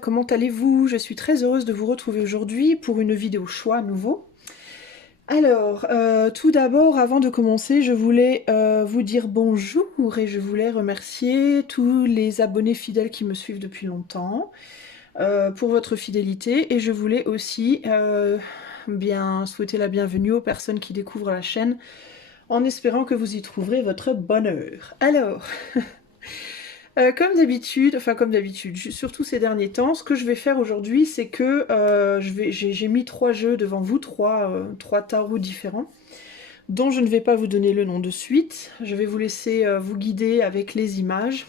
comment allez-vous? Je suis très heureuse de vous retrouver aujourd'hui pour une vidéo choix à nouveau. Alors, tout d'abord, avant de commencer, je voulais vous dire bonjour et je voulais remercier tous les abonnés fidèles qui me suivent depuis longtemps pour votre fidélité, et je voulais aussi bien souhaiter la bienvenue aux personnes qui découvrent la chaîne en espérant que vous y trouverez votre bonheur. Alors... comme d'habitude, surtout ces derniers temps, ce que je vais faire aujourd'hui, c'est que j'ai mis 3 jeux devant vous, 3 tarots différents, dont je ne vais pas vous donner le nom de suite. Je vais vous laisser vous guider avec les images.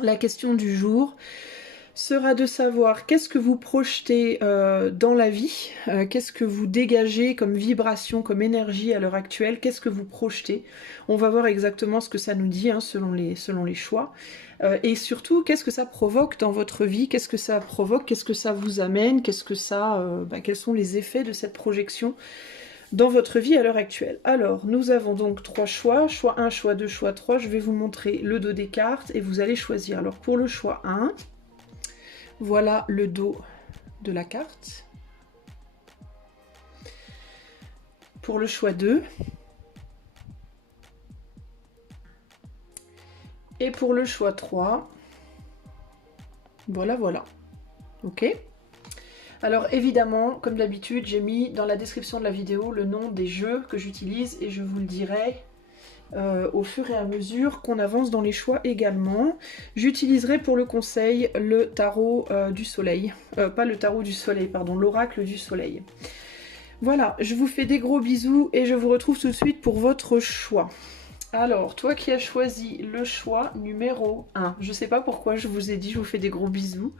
La question du jour sera de savoir qu'est-ce que vous projetez dans la vie, qu'est-ce que vous dégagez comme vibration, comme énergie à l'heure actuelle, qu'est-ce que vous projetez. On va voir exactement ce que ça nous dit, hein, selon les choix. Et surtout, qu'est-ce que ça provoque dans votre vie, qu'est-ce que ça provoque, qu'est-ce que ça vous amène, quels sont les effets de cette projection dans votre vie à l'heure actuelle. Alors, nous avons donc 3 choix, choix 1, choix 2, choix 3. Je vais vous montrer le dos des cartes et vous allez choisir. Alors, pour le choix 1, voilà le dos de la carte. Pour le choix 2. Et pour le choix 3. Voilà. Ok. Alors évidemment, comme d'habitude, j'ai mis dans la description de la vidéo le nom des jeux que j'utilise et je vous le dirai au fur et à mesure qu'on avance dans les choix également. J'utiliserai pour le conseil le tarot du soleil. Pas le tarot du soleil, pardon, l'oracle du soleil. Voilà, je vous fais des gros bisous et je vous retrouve tout de suite pour votre choix. Alors, toi qui as choisi le choix numéro 1, je sais pas pourquoi je vous ai dit je vous fais des gros bisous.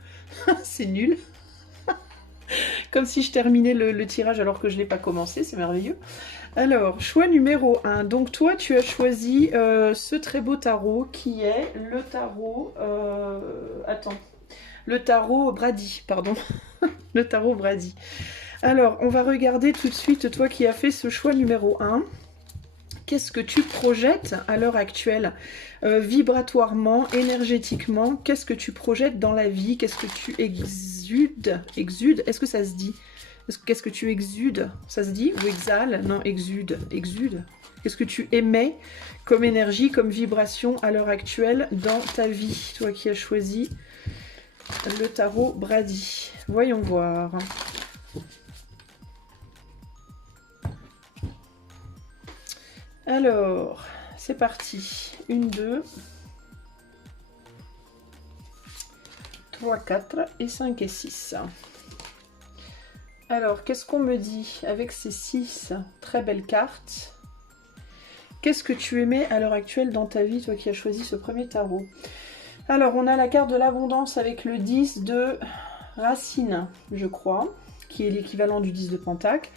C'est nul. Comme si je terminais le tirage alors que je n'ai pas commencé, c'est merveilleux. Alors, choix numéro 1. Donc toi, tu as choisi ce très beau tarot qui est le tarot... le tarot Brady, pardon. Le tarot Brady. Alors, on va regarder tout de suite, toi qui as fait ce choix numéro 1. Qu'est-ce que tu projettes à l'heure actuelle, vibratoirement, énergétiquement? Qu'est-ce que tu projettes dans la vie? Qu'est-ce que tu exudes? Exude? Est-ce que ça se dit? Qu'est-ce que tu exudes? Ça se dit? Ou exhale? Non, exude. Exude. Qu'est-ce que tu émets comme énergie, comme vibration à l'heure actuelle dans ta vie? Toi qui as choisi le tarot Brady. Voyons voir. Alors, c'est parti. 1, 2, 3, 4 et 5 et 6. Alors, qu'est-ce qu'on me dit avec ces 6 très belles cartes? Qu'est-ce que tu aimais à l'heure actuelle dans ta vie, toi qui as choisi ce premier tarot? Alors, on a la carte de l'abondance avec le 10 de racine, je crois, qui est l'équivalent du 10 de pentacle.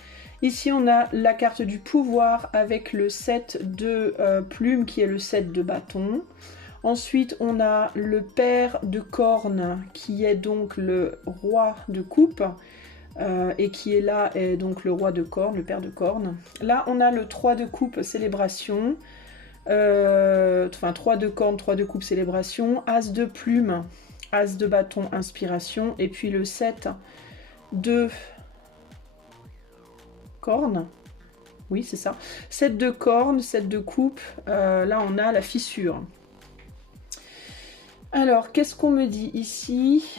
Ici, on a la carte du pouvoir avec le 7 de plume qui est le 7 de bâton. Ensuite, on a le pair de cornes qui est donc le roi de coupe et qui est là, est donc le roi de cornes, le pair de cornes. Là, on a le 3 de coupe, célébration. 3 de cornes, 3 de coupe, célébration. As de plume, as de bâton, inspiration. Et puis le 7 de... cornes, oui c'est ça, 7 de cornes, 7 de coupe, là on a la fissure. Alors qu'est-ce qu'on me dit ici?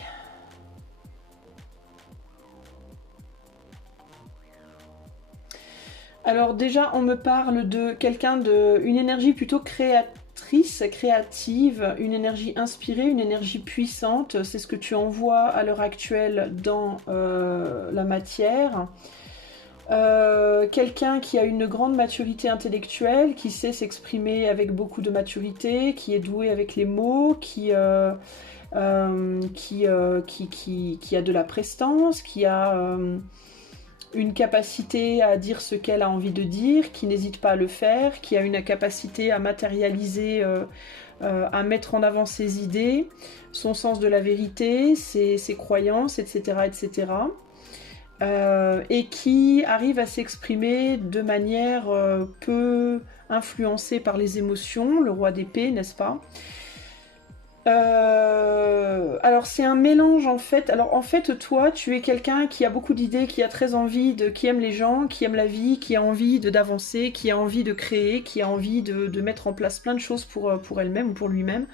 Alors déjà on me parle de quelqu'un une énergie plutôt créatrice, créative, une énergie inspirée, une énergie puissante, c'est ce que tu envoies à l'heure actuelle dans la matière. Quelqu'un qui a une grande maturité intellectuelle, qui sait s'exprimer avec beaucoup de maturité, qui est doué avec les mots, qui a de la prestance, qui a une capacité à dire ce qu'elle a envie de dire, qui n'hésite pas à le faire, qui a une capacité à matérialiser, à mettre en avant ses idées, son sens de la vérité, ses croyances, etc. etc. Et qui arrive à s'exprimer de manière peu influencée par les émotions, le roi d'épée, n'est-ce pas? Alors c'est un mélange en fait. Alors en fait toi tu es quelqu'un qui a beaucoup d'idées, qui a très envie de, qui aime les gens, qui aime la vie, qui a envie d'avancer, qui a envie de créer, qui a envie de mettre en place plein de choses pour elle-même ou pour lui-même.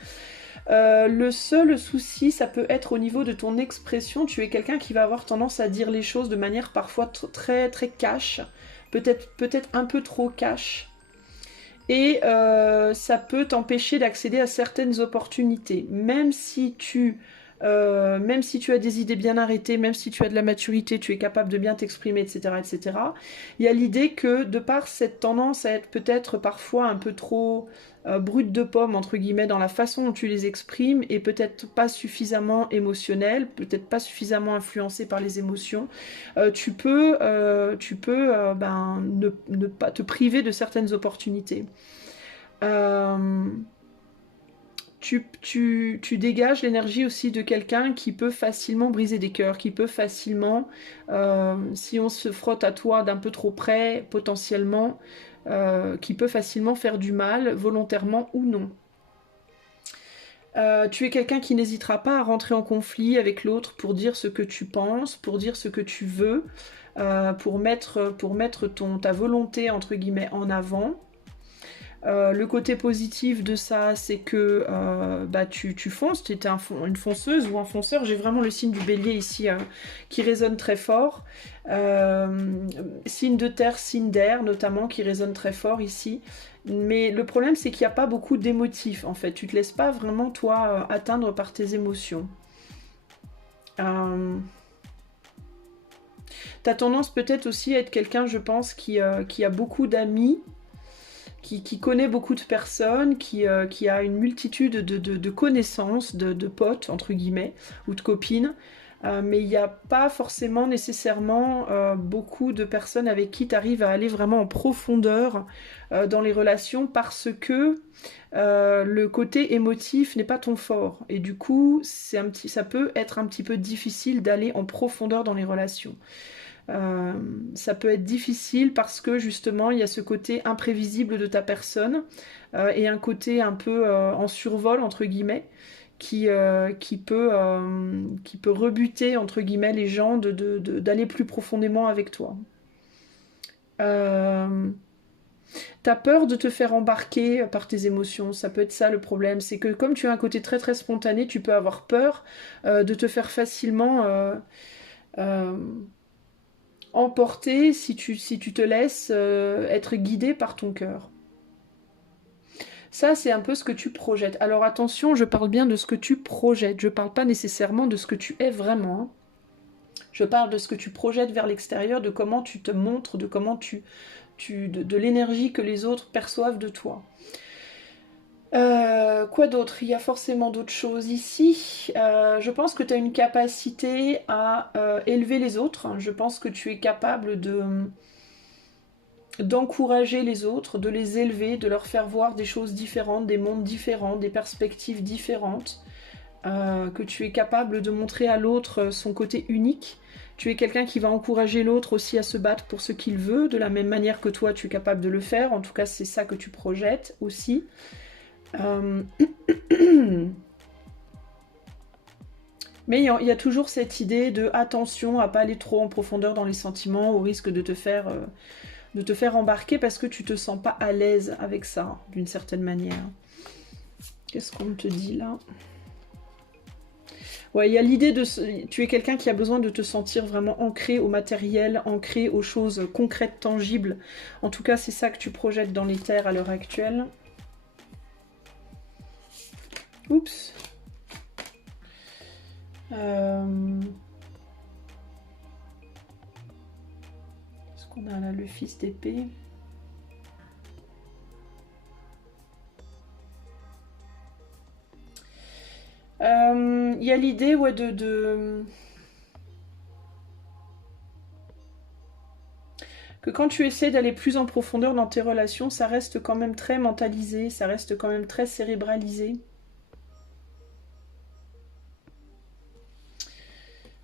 Le seul souci ça peut être au niveau de ton expression. Tu es quelqu'un qui va avoir tendance à dire les choses de manière parfois très très cash, peut-être un peu trop cash. Et ça peut t'empêcher d'accéder à certaines opportunités. Même si tu as des idées bien arrêtées, même si tu as de la maturité, tu es capable de bien t'exprimer, etc., etc., il y a l'idée que de par cette tendance à être peut-être parfois un peu trop brute de pomme, entre guillemets, dans la façon dont tu les exprimes, et peut-être pas suffisamment émotionnel, peut-être pas suffisamment influencé par les émotions, ne pas te priver de certaines opportunités. Euh, tu dégages l'énergie aussi de quelqu'un qui peut facilement briser des cœurs, qui peut facilement, si on se frotte à toi d'un peu trop près, potentiellement, qui peut facilement faire du mal, volontairement ou non. Tu es quelqu'un qui n'hésitera pas à rentrer en conflit avec l'autre pour dire ce que tu penses, pour dire ce que tu veux, pour mettre ta volonté, entre guillemets, en avant. Le côté positif de ça, c'est que tu fonces, tu es une fonceuse ou un fonceur. J'ai vraiment le signe du bélier ici qui résonne très fort. Signe de terre, signe d'air notamment qui résonne très fort ici. Mais le problème, c'est qu'il n'y a pas beaucoup d'émotifs en fait. Tu te laisses pas vraiment, toi, atteindre par tes émotions. T'as tendance peut-être aussi à être quelqu'un, je pense, qui a beaucoup d'amis. Qui connaît beaucoup de personnes, qui a une multitude de connaissances, de potes, entre guillemets, ou de copines, mais il n'y a pas forcément nécessairement beaucoup de personnes avec qui tu arrives à aller vraiment en profondeur dans les relations parce que le côté émotif n'est pas ton fort. Et du coup, ça peut être un petit peu difficile d'aller en profondeur dans les relations. Ça peut être difficile parce que justement il y a ce côté imprévisible de ta personne et un côté un peu en survol entre guillemets qui peut rebuter entre guillemets les gens d'aller plus profondément avec toi. T'as peur de te faire embarquer par tes émotions, ça peut être ça le problème, c'est que comme tu as un côté très très spontané, tu peux avoir peur de te faire facilement emporter si tu te laisses être guidé par ton cœur. Ça, c'est un peu ce que tu projettes. Alors attention, je parle bien de ce que tu projettes. Je parle pas nécessairement de ce que tu es vraiment. Hein. Je parle de ce que tu projettes vers l'extérieur, de comment tu te montres, de comment de l'énergie que les autres perçoivent de toi. Quoi d'autre? Il y a forcément d'autres choses ici. Je pense que tu as une capacité à élever les autres. Je pense que tu es capable d'encourager les autres, de les élever, de leur faire voir des choses différentes, des mondes différents, des perspectives différentes. Que tu es capable de montrer à l'autre son côté unique. Tu es quelqu'un qui va encourager l'autre aussi à se battre pour ce qu'il veut, de la même manière que toi tu es capable de le faire. En tout cas, c'est ça que tu projettes aussi. Mais il y a toujours cette idée de attention à pas aller trop en profondeur dans les sentiments au risque de te faire embarquer parce que tu te sens pas à l'aise avec ça d'une certaine manière. Qu'est-ce qu'on te dit là? Ouais, il y a l'idée de... Tu es quelqu'un qui a besoin de te sentir vraiment ancré au matériel, ancré aux choses concrètes, tangibles. En tout cas, c'est ça que tu projettes dans les terres à l'heure actuelle. Oups. Qu'est-ce qu'on a là? Le fils d'épée. Il y a l'idée ouais, que quand tu essaies d'aller plus en profondeur dans tes relations, ça reste quand même très mentalisé, ça reste quand même très cérébralisé.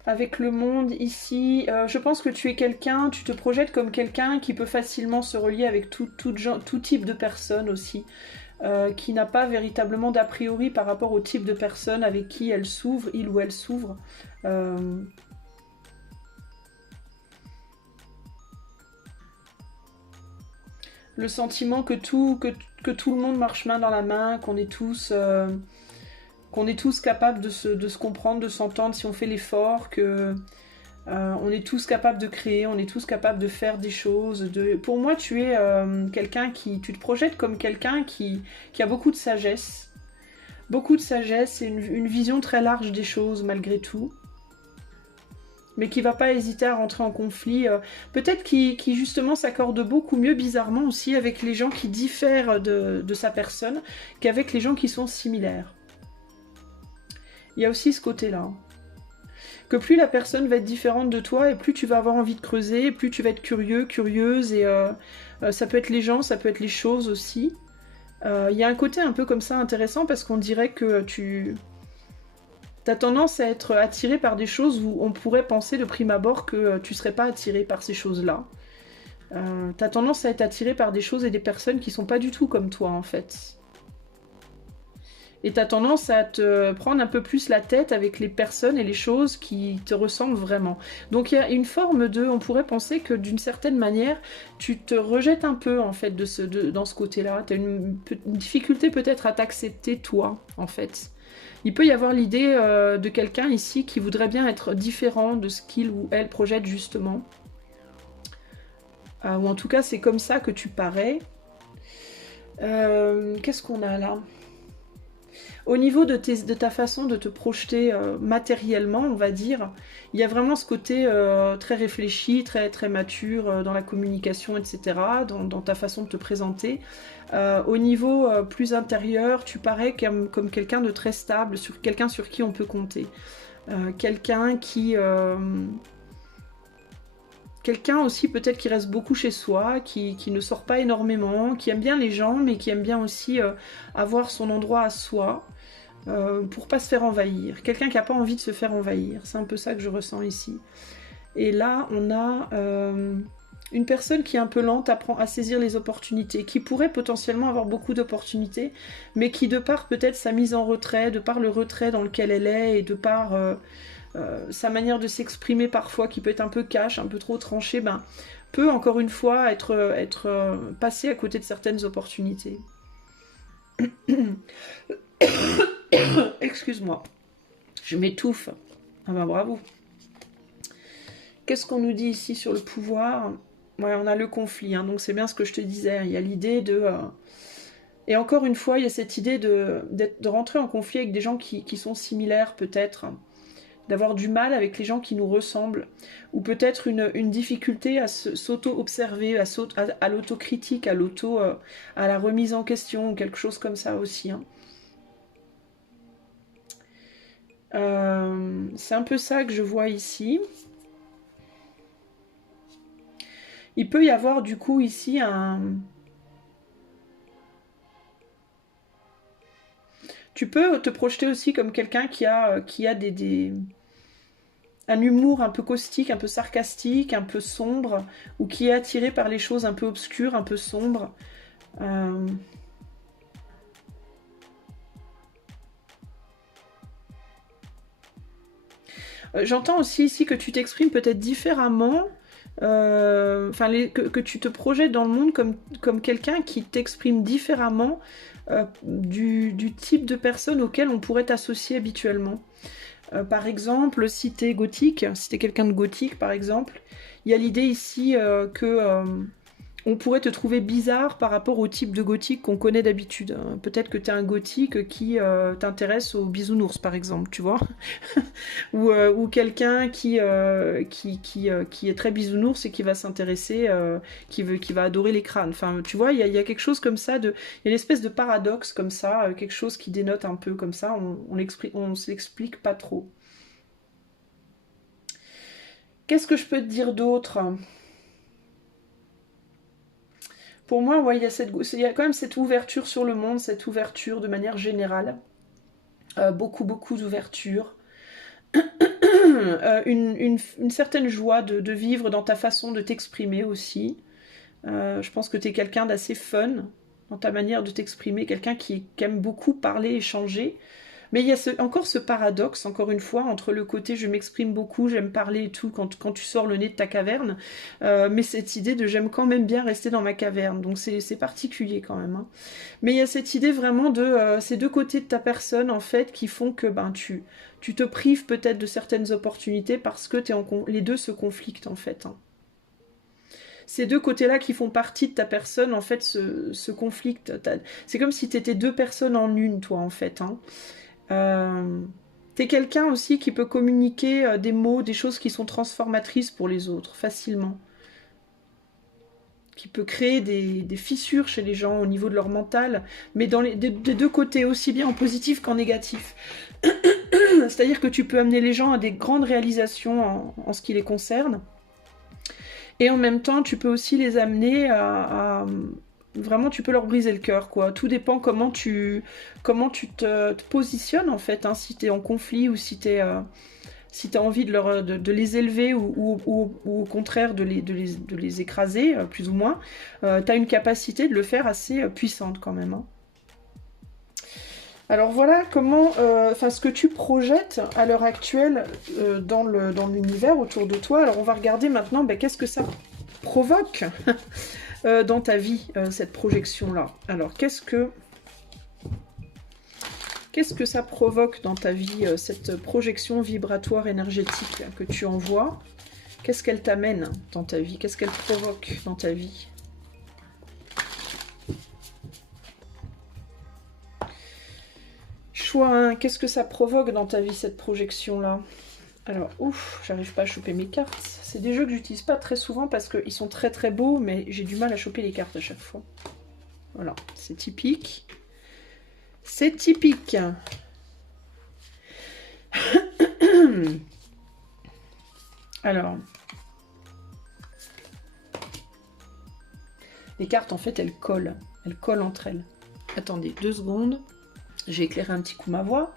Avec le monde ici, je pense que tu es quelqu'un, tu te projettes comme quelqu'un qui peut facilement se relier avec tout type de personnes aussi. qui n'a pas véritablement d'a priori par rapport au type de personne avec qui elle s'ouvre, il ou elle s'ouvre. Le sentiment que tout le monde marche main dans la main, qu'on est tous capables de se comprendre, de s'entendre si on fait l'effort, que on est tous capables de créer, on est tous capables de faire des choses. Pour moi, tu es quelqu'un tu te projettes comme quelqu'un qui a beaucoup de sagesse. Beaucoup de sagesse et une vision très large des choses malgré tout. Mais qui va pas hésiter à rentrer en conflit. Peut-être qui justement s'accorde beaucoup mieux, bizarrement aussi, avec les gens qui diffèrent de sa personne qu'avec les gens qui sont similaires. Il y a aussi ce côté-là. Que plus la personne va être différente de toi, et plus tu vas avoir envie de creuser, plus tu vas être curieux, curieuse, et ça peut être les gens, ça peut être les choses aussi. Il y a un côté un peu comme ça intéressant, parce qu'on dirait que t'as tendance à être attiré par des choses où on pourrait penser de prime abord que tu serais pas attiré par ces choses-là. T'as tendance à être attiré par des choses et des personnes qui sont pas du tout comme toi, en fait. Et t'as tendance à te prendre un peu plus la tête avec les personnes et les choses qui te ressemblent vraiment. Donc il y a une forme on pourrait penser que d'une certaine manière, tu te rejettes un peu en fait dans ce côté-là. T'as une difficulté peut-être à t'accepter toi, en fait. Il peut y avoir l'idée de quelqu'un ici qui voudrait bien être différent de ce qu'il ou elle projette justement. Ou en tout cas, c'est comme ça que tu parais. Qu'est-ce qu'on a là ? Au niveau de ta façon de te projeter matériellement, on va dire, il y a vraiment ce côté très réfléchi, très, très mature dans la communication, etc., dans ta façon de te présenter. Au niveau plus intérieur, tu parais comme quelqu'un de très stable, quelqu'un sur qui on peut compter. Quelqu'un aussi peut-être qui reste beaucoup chez soi, qui ne sort pas énormément, qui aime bien les gens, mais qui aime bien aussi avoir son endroit à soi, pour pas se faire envahir. Quelqu'un qui n'a pas envie de se faire envahir. C'est un peu ça que je ressens ici. Et là, on a une personne qui est un peu lente, apprend à saisir les opportunités, qui pourrait potentiellement avoir beaucoup d'opportunités, mais qui, de par peut-être sa mise en retrait, de par le retrait dans lequel elle est, et de par sa manière de s'exprimer parfois, qui peut être un peu cash, un peu trop tranchée, peut encore une fois être passée à côté de certaines opportunités. Excuse-moi, je m'étouffe. Ah ben bravo. Qu'est-ce qu'on nous dit ici sur le pouvoir ? Ouais, on a le conflit, hein, donc c'est bien ce que je te disais. Il y a l'idée de... Et encore une fois, il y a cette idée de rentrer en conflit avec des gens qui sont similaires peut-être, d'avoir du mal avec les gens qui nous ressemblent, ou peut-être une difficulté à s'auto-observer, à l'autocritique, à la remise en question, quelque chose comme ça aussi. Hein. C'est un peu ça que je vois ici. Il peut y avoir du coup ici Tu peux te projeter aussi comme quelqu'un qui a un humour un peu caustique, un peu sarcastique, un peu sombre, ou qui est attiré par les choses un peu obscures, un peu sombres. J'entends aussi ici que tu t'exprimes peut-être différemment, que tu te projettes dans le monde comme quelqu'un qui t'exprime différemment du type de personne auquel on pourrait t'associer habituellement. Par exemple, si t'es gothique, si t'es quelqu'un de gothique par exemple, il y a l'idée ici que on pourrait te trouver bizarre par rapport au type de gothique qu'on connaît d'habitude. Peut-être que t'es un gothique qui t'intéresse aux bisounours par exemple, tu vois. ou quelqu'un qui est très bisounours et qui va s'intéresser, qui va adorer les crânes. Enfin, tu vois, il y a quelque chose comme ça, il y a une espèce de paradoxe comme ça, quelque chose qui dénote un peu comme ça, on se l'explique pas trop. Qu'est-ce que je peux te dire d'autre ? Pour moi, ouais, il y a quand même cette ouverture sur le monde, cette ouverture de manière générale. Beaucoup d'ouverture. Une certaine joie de vivre dans ta façon de t'exprimer aussi. Je pense que tu es quelqu'un d'assez fun. dans ta manière de t'exprimer, quelqu'un qui aime beaucoup parler, échanger. Mais il y a encore ce paradoxe, encore une fois, entre le côté je m'exprime beaucoup, j'aime parler et tout, quand tu sors le nez de ta caverne, mais cette idée de j'aime quand même bien rester dans ma caverne, donc c'est particulier quand même. Hein. Mais il y a cette idée vraiment de ces deux côtés de ta personne, en fait, qui font que ben, tu te prives peut-être de certaines opportunités parce que les deux se conflictent, en fait. Hein. Ces deux côtés-là qui font partie de ta personne, en fait, se conflictent. C'est comme si tu étais deux personnes en une, toi, en fait. Hein. T'es quelqu'un aussi qui peut communiquer des mots, des choses qui sont transformatrices pour les autres, facilement. Qui peut créer des fissures chez les gens au niveau de leur mental, mais des deux côtés, aussi bien en positif qu'en négatif. C'est-à-dire que tu peux amener les gens à des grandes réalisations en ce qui les concerne, et en même temps, tu peux aussi les amener à vraiment, tu peux leur briser le cœur, quoi. Tout dépend comment tu te positionnes, en fait, hein, si tu es en conflit ou si tu as envie de les élever ou au contraire de les écraser, plus ou moins, tu as une capacité de le faire assez puissante, quand même. Hein. Alors voilà comment, ce que tu projettes à l'heure actuelle dans l'univers autour de toi. Alors on va regarder maintenant, qu'est-ce que ça provoque dans ta vie, cette projection-là. Alors, qu'est-ce que ça provoque dans ta vie, cette projection vibratoire énergétique que tu envoies? Qu'est-ce qu'elle t'amène dans ta vie? Qu'est-ce qu'elle provoque dans ta vie? Choix 1, qu'est-ce que ça provoque dans ta vie, cette projection-là? Alors, ouf, j'arrive pas à choper mes cartes. C'est des jeux que j'utilise pas très souvent parce qu'ils sont très très beaux, mais j'ai du mal à choper les cartes à chaque fois. Voilà, c'est typique. C'est typique. Alors, les cartes, en fait, elles collent. Elles collent entre elles. Attendez, 2 secondes. J'ai éclairé un petit coup ma voix.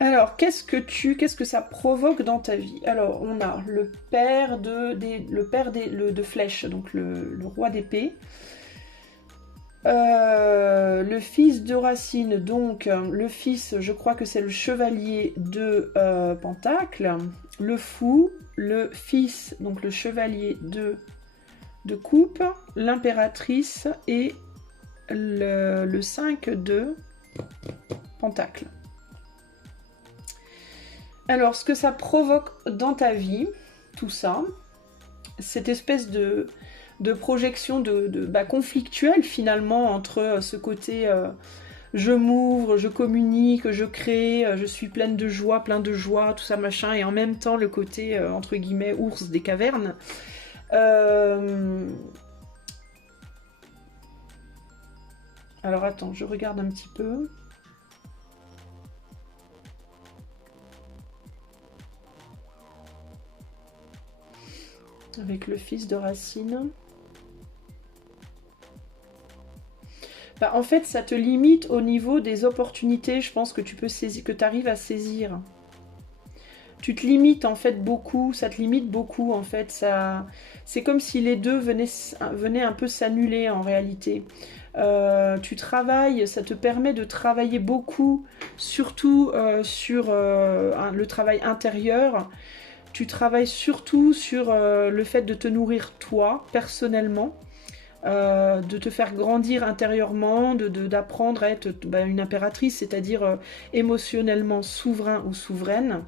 Alors, qu'est-ce que ça provoque dans ta vie? Alors, on a le père de flèches, donc le roi d'épée. Le fils de Racine, donc le fils, je crois que c'est le chevalier de Pentacle. Le fou, le fils, donc le chevalier de coupe. L'impératrice et le 5 de Pentacle. Alors, ce que ça provoque dans ta vie, tout ça, cette espèce de projection conflictuelle finalement entre ce côté je m'ouvre, je communique, je crée, je suis plein de joie, tout ça machin, et en même temps le côté entre guillemets ours des cavernes. Alors attends, je regarde un petit peu. Avec le fils de Racine. En fait, ça te limite au niveau des opportunités, je pense, que tu peux saisir, que tu arrives à saisir. Tu te limites en fait beaucoup, ça te limite beaucoup en fait. C'est comme si les deux venaient un peu s'annuler en réalité. Tu travailles, ça te permet de travailler beaucoup, surtout sur le travail intérieur. Tu travailles surtout sur le fait de te nourrir toi, personnellement, de te faire grandir intérieurement, d'apprendre à être une impératrice, c'est-à-dire émotionnellement souverain ou souveraine.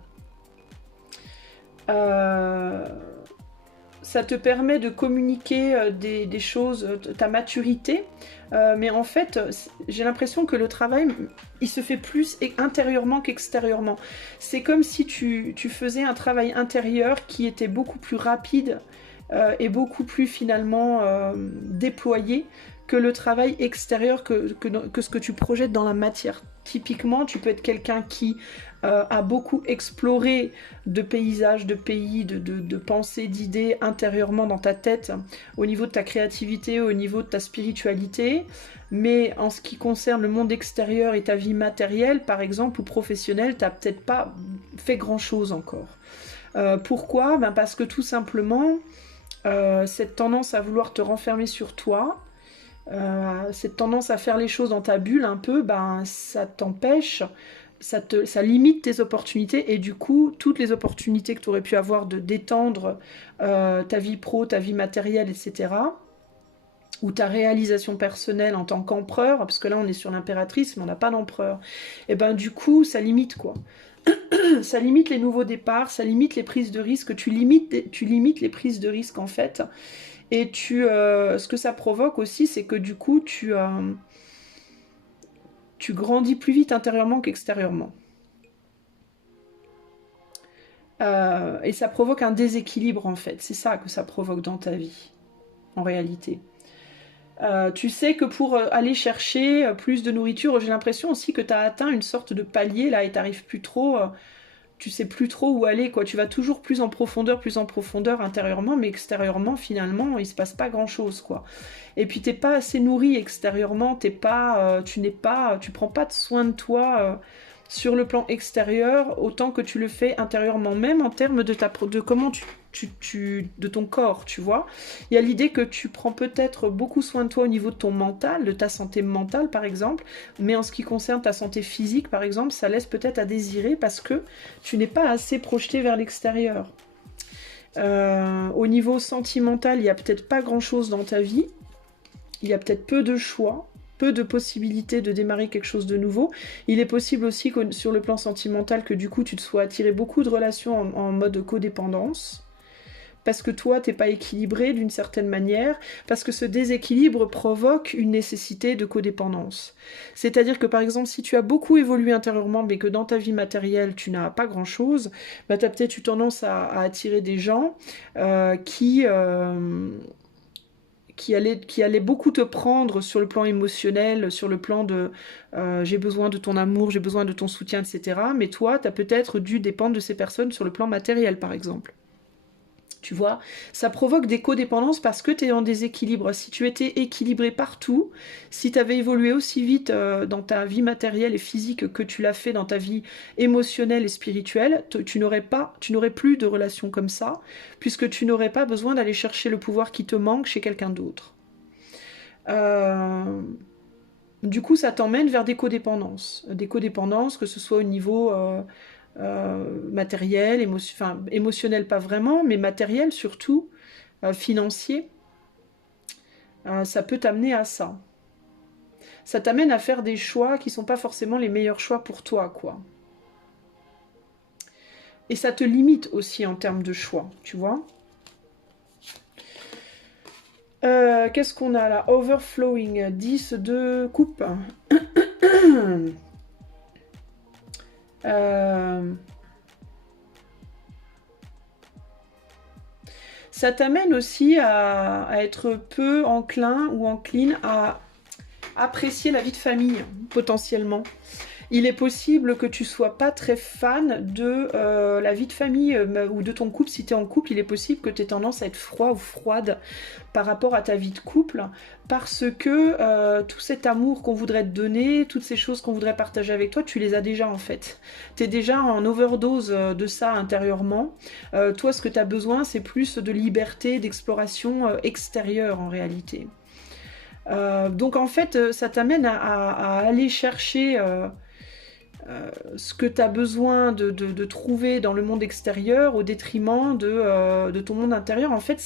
Ça te permet de communiquer des choses, ta maturité, mais en fait, j'ai l'impression que le travail, il se fait plus intérieurement qu'extérieurement. C'est comme si tu faisais un travail intérieur qui était beaucoup plus rapide et beaucoup plus finalement déployé que le travail extérieur, que ce que tu projettes dans la matière. Typiquement, tu peux être quelqu'un qui a beaucoup exploré de paysages, de pays, de pensées, d'idées intérieurement dans ta tête, au niveau de ta créativité, au niveau de ta spiritualité, mais en ce qui concerne le monde extérieur et ta vie matérielle, par exemple, ou professionnelle, tu n'as peut-être pas fait grand-chose encore. Pourquoi? Parce que tout simplement, cette tendance à vouloir te renfermer sur toi, cette tendance à faire les choses dans ta bulle un peu, ben, ça t'empêche, ça limite tes opportunités et du coup, toutes les opportunités que tu aurais pu avoir de d'étendre ta vie pro, ta vie matérielle, etc., ou ta réalisation personnelle en tant qu'empereur, parce que là on est sur l'impératrice, mais on n'a pas d'empereur, et ben du coup, ça limite quoi. Ça limite les nouveaux départs, ça limite les prises de risques, tu limites les prises de risques en fait. Et ce que ça provoque aussi, c'est que du coup, tu grandis plus vite intérieurement qu'extérieurement. Et ça provoque un déséquilibre en fait. C'est ça que ça provoque dans ta vie, en réalité. Tu sais que pour aller chercher plus de nourriture, j'ai l'impression aussi que tu as atteint une sorte de palier là et t'arrives plus trop, tu sais plus trop où aller quoi. Tu vas toujours plus en profondeur intérieurement, mais extérieurement finalement il se passe pas grand chose quoi. Et puis t'es pas assez nourri extérieurement, tu prends pas de soin de toi sur le plan extérieur autant que tu le fais intérieurement, même en termes de comment de ton corps, tu vois. Il y a l'idée que tu prends peut-être beaucoup soin de toi au niveau de ton mental, de ta santé mentale par exemple, mais en ce qui concerne ta santé physique par exemple, ça laisse peut-être à désirer parce que tu n'es pas assez projeté vers l'extérieur. Au niveau sentimental, il n'y a peut-être pas grand-chose dans ta vie, il y a peut-être peu de choix, peu de possibilités de démarrer quelque chose de nouveau. Il est possible aussi que sur le plan sentimental que du coup tu te sois attiré beaucoup de relations en mode codépendance, parce que toi t'es pas équilibré d'une certaine manière, parce que ce déséquilibre provoque une nécessité de codépendance. C'est-à-dire que par exemple si tu as beaucoup évolué intérieurement mais que dans ta vie matérielle tu n'as pas grand-chose, bah, tu as peut-être eu tendance à attirer des gens qui allait beaucoup te prendre sur le plan émotionnel, sur le plan de j'ai besoin de ton amour, j'ai besoin de ton soutien, etc. Mais toi, tu as peut-être dû dépendre de ces personnes sur le plan matériel, par exemple. Tu vois, ça provoque des codépendances parce que tu es en déséquilibre. Si tu étais équilibré partout, si tu avais évolué aussi vite dans ta vie matérielle et physique que tu l'as fait dans ta vie émotionnelle et spirituelle, tu n'aurais plus de relations comme ça, puisque tu n'aurais pas besoin d'aller chercher le pouvoir qui te manque chez quelqu'un d'autre. Du coup, ça t'emmène vers des codépendances. Des codépendances, que ce soit au niveau matériel, émotionnel pas vraiment, mais matériel surtout, financier, ça peut t'amener à ça. Ça t'amène à faire des choix qui sont pas forcément les meilleurs choix pour toi, quoi. Et ça te limite aussi en termes de choix, tu vois. Qu'est-ce qu'on a là? Overflowing, 10 de coupe. Ça t'amène aussi à être peu enclin ou encline à apprécier la vie de famille, potentiellement. Il est possible que tu sois pas très fan de la vie de famille ou de ton couple. Si tu es en couple, il est possible que tu aies tendance à être froid ou froide par rapport à ta vie de couple, parce que tout cet amour qu'on voudrait te donner, toutes ces choses qu'on voudrait partager avec toi, tu les as déjà en fait. Tu es déjà en overdose de ça intérieurement. Toi, ce que tu as besoin, c'est plus de liberté, d'exploration extérieure en réalité. Donc en fait, ça t'amène à aller chercher ce que tu as besoin de trouver dans le monde extérieur au détriment de ton monde intérieur. En fait,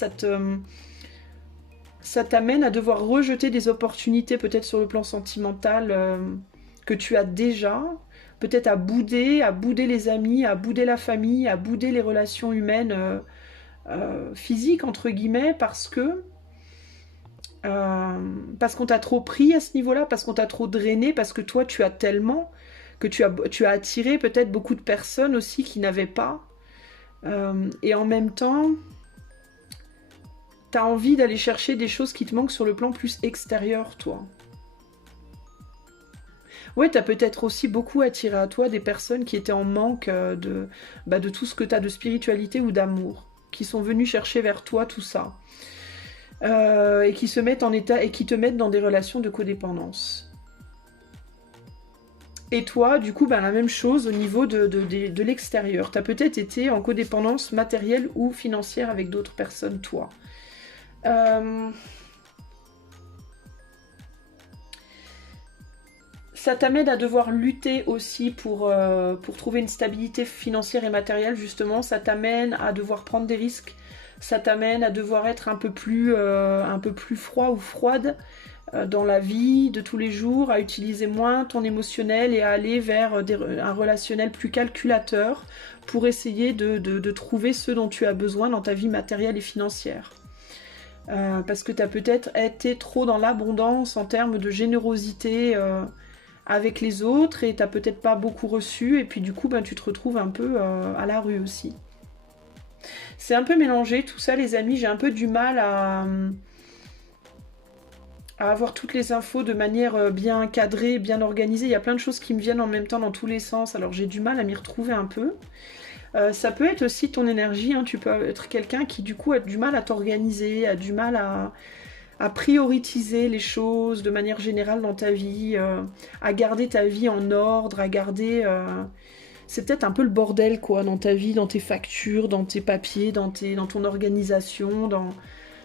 ça t'amène à devoir rejeter des opportunités peut-être sur le plan sentimental que tu as déjà, peut-être à bouder les amis, à bouder la famille, à bouder les relations humaines physiques, entre guillemets, parce qu'on t'a trop pris à ce niveau-là, parce qu'on t'a trop drainé, parce que toi tu as tellement que tu as attiré peut-être beaucoup de personnes aussi qui n'avaient pas. Et en même temps, t'as envie d'aller chercher des choses qui te manquent sur le plan plus extérieur, toi. Ouais, t'as peut-être aussi beaucoup attiré à toi des personnes qui étaient en manque de tout ce que t'as de spiritualité ou d'amour, qui sont venues chercher vers toi tout ça. Et qui se mettent en état et qui te mettent dans des relations de codépendance. Et toi, du coup, la même chose au niveau de l'extérieur. Tu as peut-être été en codépendance matérielle ou financière avec d'autres personnes, toi. Ça t'amène à devoir lutter aussi pour trouver une stabilité financière et matérielle, justement. Ça t'amène à devoir prendre des risques. Ça t'amène à devoir être un peu plus froid ou froide dans la vie de tous les jours, à utiliser moins ton émotionnel et à aller vers un relationnel plus calculateur pour essayer de trouver ce dont tu as besoin dans ta vie matérielle et financière. Parce que tu as peut-être été trop dans l'abondance en termes de générosité avec les autres et t'as peut-être pas beaucoup reçu et puis du coup ben, tu te retrouves un peu à la rue aussi. C'est un peu mélangé tout ça les amis, j'ai un peu du mal à avoir toutes les infos de manière bien cadrée, bien organisée. Il y a plein de choses qui me viennent en même temps dans tous les sens, alors j'ai du mal à m'y retrouver un peu. Ça peut être aussi ton énergie, hein. Tu peux être quelqu'un qui du coup a du mal à t'organiser, a du mal à prioriser les choses de manière générale dans ta vie, à garder ta vie en ordre, à garder... c'est peut-être un peu le bordel quoi dans ta vie, dans tes factures, dans tes papiers, dans ton organisation, dans...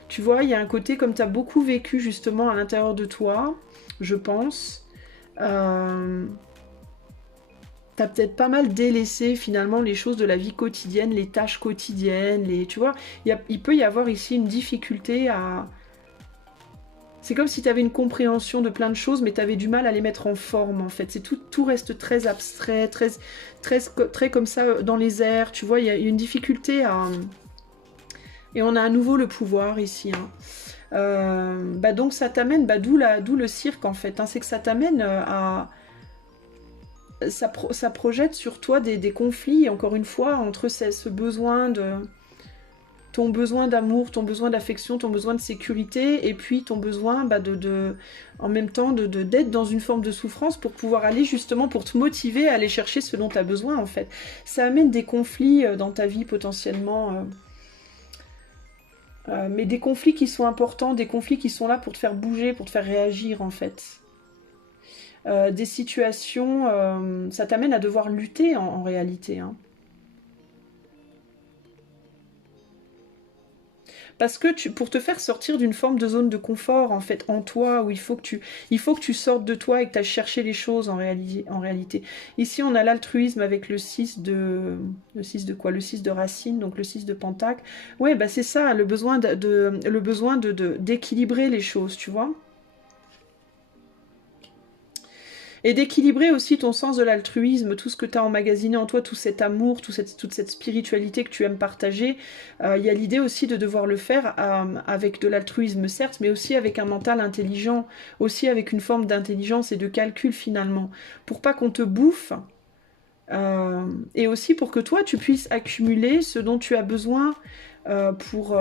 Tu vois, il y a un côté comme tu as beaucoup vécu justement à l'intérieur de toi, je pense. T'as peut-être pas mal délaissé finalement les choses de la vie quotidienne, les tâches quotidiennes, tu vois, il peut y avoir ici une difficulté à... C'est comme si tu avais une compréhension de plein de choses, mais tu avais du mal à les mettre en forme, en fait. Tout reste très abstrait, très comme ça dans les airs. Tu vois, il y a une difficulté à... Et on a à nouveau le pouvoir ici. Hein. Bah donc ça t'amène, bah d'où le cirque, en fait. Hein. C'est que ça t'amène à... Ça projette sur toi des conflits, encore une fois, entre ce besoin de... Ton besoin d'amour, ton besoin d'affection, ton besoin de sécurité, et puis ton besoin bah, en même temps d'être dans une forme de souffrance pour pouvoir aller justement, pour te motiver à aller chercher ce dont tu as besoin en fait. Ça amène des conflits dans ta vie potentiellement, mais des conflits qui sont importants, des conflits qui sont là pour te faire bouger, pour te faire réagir en fait. Des situations, ça t'amène à devoir lutter en réalité, hein. Parce que pour te faire sortir d'une forme de zone de confort, en fait, en toi, où il faut que tu sortes de toi et que tu ailles chercher les choses en réalité. Ici, on a l'altruisme avec le 6 de... Le 6 de quoi? Le 6 de Racine, donc le 6 de Pentacle. Ouais, bah c'est ça, le besoin d'équilibrer les choses, tu vois. Et d'équilibrer aussi ton sens de l'altruisme, tout ce que tu as emmagasiné en toi, tout cet amour, toute cette spiritualité que tu aimes partager. Il y a l'idée aussi de devoir le faire avec de l'altruisme, certes, mais aussi avec un mental intelligent, aussi avec une forme d'intelligence et de calcul finalement, pour pas qu'on te bouffe, et aussi pour que toi, tu puisses accumuler ce dont tu as besoin pour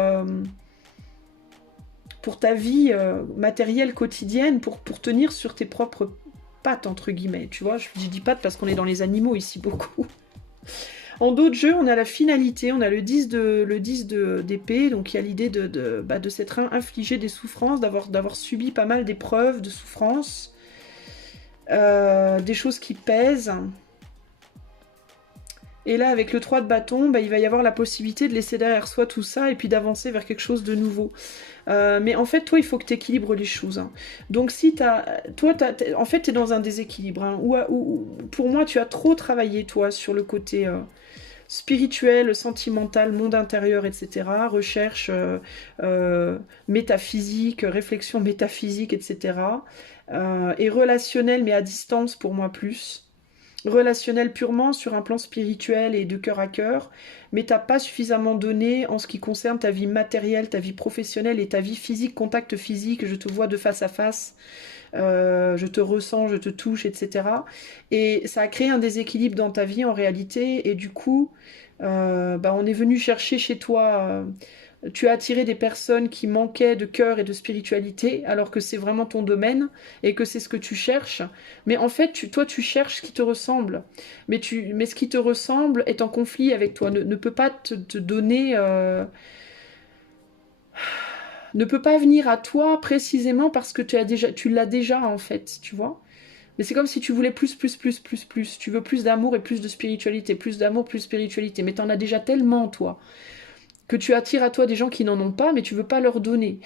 ta vie matérielle quotidienne, pour tenir sur tes propres pattes, entre guillemets, tu vois, je dis pattes parce qu'on est dans les animaux ici beaucoup. En d'autres jeux, on a la finalité, on a le 10 d'épée, donc il y a l'idée de s'être infligé des souffrances, d'avoir subi pas mal d'épreuves, de souffrances, des choses qui pèsent. Et là, avec le 3 de bâton, bah, il va y avoir la possibilité de laisser derrière soi tout ça et puis d'avancer vers quelque chose de nouveau. Mais en fait, toi, il faut que tu équilibres les choses. Hein. Donc, si en fait, tu es dans un déséquilibre. Hein, où, pour moi, tu as trop travaillé, toi, sur le côté spirituel, sentimental, monde intérieur, etc. Recherche métaphysique, réflexion métaphysique, etc. Et relationnel, mais à distance, pour moi, plus. Relationnel purement sur un plan spirituel et de cœur à cœur, mais t'as pas suffisamment donné en ce qui concerne ta vie matérielle, ta vie professionnelle et ta vie physique, contact physique, je te vois de face à face, je te ressens, je te touche, etc. Et ça a créé un déséquilibre dans ta vie en réalité, et du coup, bah, on est venu chercher chez toi... tu as attiré des personnes qui manquaient de cœur et de spiritualité, alors que c'est vraiment ton domaine et que c'est ce que tu cherches. Mais en fait, toi, tu cherches ce qui te ressemble. Mais ce qui te ressemble est en conflit avec toi, ne peut pas te donner... ne peut pas venir à toi précisément parce que tu l'as déjà, en fait, tu vois. Mais c'est comme si tu voulais plus. Tu veux plus d'amour et plus de spiritualité. Plus d'amour, plus de spiritualité. Mais t'en as déjà tellement, toi, que tu attires à toi des gens qui n'en ont pas, mais tu veux pas leur donner.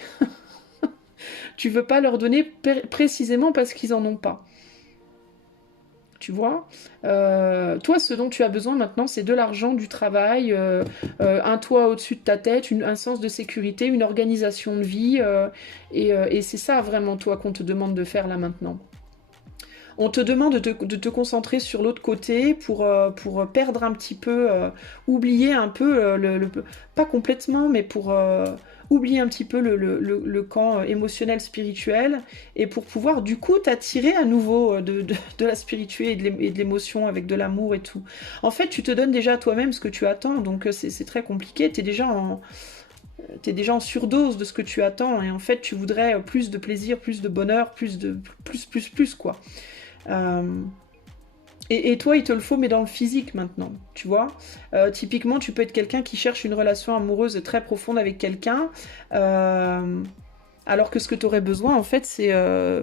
Tu veux pas leur donner précisément parce qu'ils en ont pas. tu vois. Toi, ce dont tu as besoin maintenant, c'est de l'argent, du travail, un toit au-dessus de ta tête, un sens de sécurité, une organisation de vie, et c'est ça vraiment, toi, qu'on te demande de faire là maintenant. On te demande de te concentrer sur l'autre côté pour perdre un petit peu, oublier un peu, pas complètement, mais pour oublier un petit peu le camp émotionnel, spirituel, et pour pouvoir du coup t'attirer à nouveau de la spiritualité et de l'émotion avec de l'amour et tout. En fait, tu te donnes déjà à toi-même ce que tu attends, donc c'est très compliqué, t'es déjà en surdose de ce que tu attends, et en fait tu voudrais plus de plaisir, plus de bonheur, plus quoi. Euh, et toi, il te le faut, mais dans le physique maintenant, tu vois. Typiquement, tu peux être quelqu'un qui cherche une relation amoureuse très profonde avec quelqu'un. euh, alors que ce que tu aurais besoin, en fait, c'est,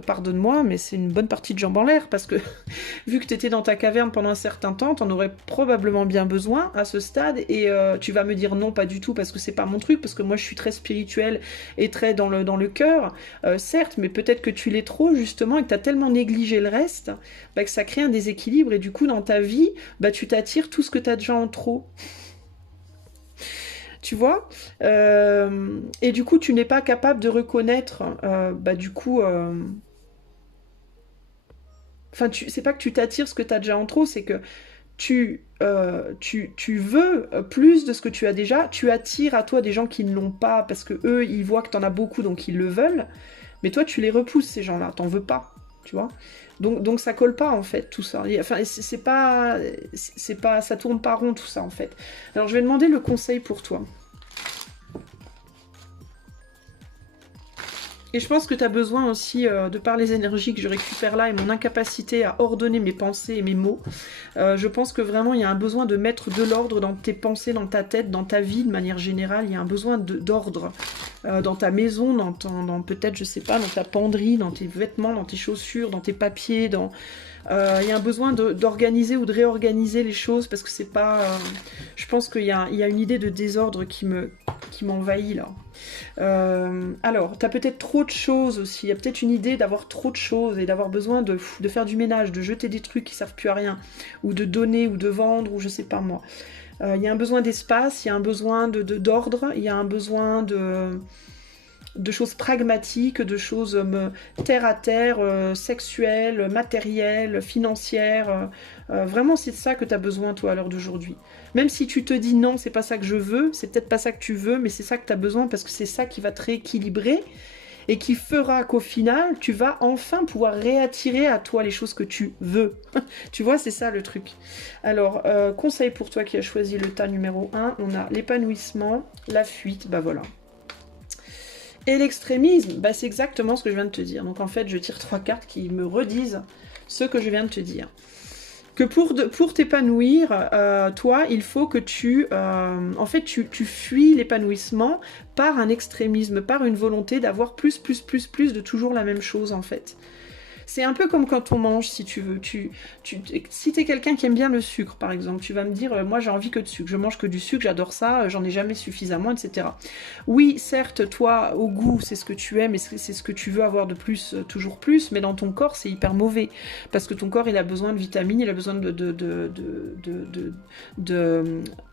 pardonne-moi, mais c'est une bonne partie de jambes en l'air, parce que vu que tu étais dans ta caverne pendant un certain temps, tu en aurais probablement bien besoin à ce stade, et tu vas me dire non, pas du tout, parce que c'est pas mon truc, parce que moi je suis très spirituelle et très dans le cœur, certes, mais peut-être que tu l'es trop, justement, et que tu as tellement négligé le reste, bah, que ça crée un déséquilibre, et du coup, dans ta vie, bah, tu t'attires tout ce que tu as déjà en trop. Tu vois. Et du coup, tu n'es pas capable de reconnaître, bah, du coup, enfin, c'est pas que tu t'attires ce que tu as déjà en trop, c'est que tu veux plus de ce que tu as déjà, tu attires à toi des gens qui ne l'ont pas, parce que eux, ils voient que tu en as beaucoup, donc ils le veulent, mais toi, tu les repousses, ces gens-là, t'en veux pas, tu vois. Donc ça colle pas, en fait, tout ça. Enfin, ça tourne pas rond, tout ça, en fait. Alors, je vais demander le conseil pour toi. Et je pense que tu as besoin aussi, de par les énergies que je récupère là et mon incapacité à ordonner mes pensées et mes mots, je pense que vraiment il y a un besoin de mettre de l'ordre dans tes pensées, dans ta tête, dans ta vie de manière générale. Il y a un besoin d'ordre dans ta maison, dans peut-être, je sais pas, dans ta penderie, dans tes vêtements, dans tes chaussures, dans tes papiers, il y a un besoin d'organiser ou de réorganiser les choses, parce que c'est pas... je pense qu'il y a une idée de désordre qui m'envahit là. Alors, tu as peut-être trop de choses aussi. Il y a peut-être une idée d'avoir trop de choses et d'avoir besoin de faire du ménage, de jeter des trucs qui servent plus à rien, ou de donner, ou de vendre, ou je sais pas moi. Il y a un besoin d'espace, il y a un besoin d'ordre, il y a un besoin de choses pragmatiques, de choses terre à terre, sexuelles, matérielles, financières. Vraiment, c'est de ça que tu as besoin, toi, à l'heure d'aujourd'hui. Même si tu te dis non, c'est pas ça que je veux, c'est peut-être pas ça que tu veux, mais c'est ça que tu as besoin, parce que c'est ça qui va te rééquilibrer et qui fera qu'au final, tu vas enfin pouvoir réattirer à toi les choses que tu veux. Tu vois, c'est ça le truc. Alors, conseil pour toi qui as choisi le tas numéro 1, on a l'épanouissement, la fuite, bah voilà. Et l'extrémisme, bah c'est exactement ce que je viens de te dire. Donc en fait, je tire 3 cartes qui me redisent ce que je viens de te dire. Que pour t'épanouir, toi, il faut que en fait, tu fuis l'épanouissement par un extrémisme, par une volonté d'avoir plus de toujours la même chose, en fait. C'est un peu comme quand on mange, si tu veux. Si t'es quelqu'un qui aime bien le sucre, par exemple, tu vas me dire, moi j'ai envie que de sucre, je mange que du sucre, j'adore ça, j'en ai jamais suffisamment, etc. Oui, certes, toi, au goût, c'est ce que tu aimes et c'est ce que tu veux avoir de plus, toujours plus, mais dans ton corps, c'est hyper mauvais. Parce que ton corps, il a besoin de vitamines, il a besoin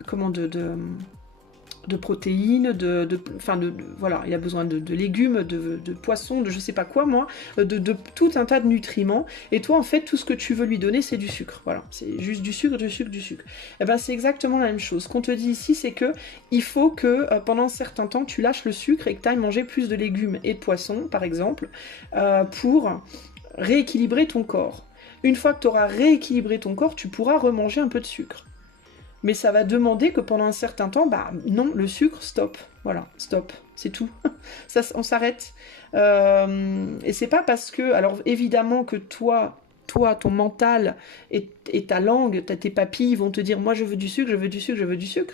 comment de protéines, voilà, il a besoin de légumes, de poissons, de je sais pas quoi moi, de tout un tas de nutriments, et toi en fait tout ce que tu veux lui donner c'est du sucre, voilà, c'est juste du sucre, du sucre, du sucre. Et ben c'est exactement la même chose. Ce qu'on te dit ici c'est que il faut que pendant un certain temps tu lâches le sucre et que tu ailles manger plus de légumes et de poissons par exemple, pour rééquilibrer ton corps. Une fois que tu auras rééquilibré ton corps, tu pourras remanger un peu de sucre. Mais ça va demander que pendant un certain temps, bah non, le sucre, stop. Voilà, stop. C'est tout. Ça, on s'arrête. Et c'est pas parce que... Alors évidemment que toi, ton mental et ta langue, tes papilles vont te dire, moi je veux du sucre, je veux du sucre, je veux du sucre.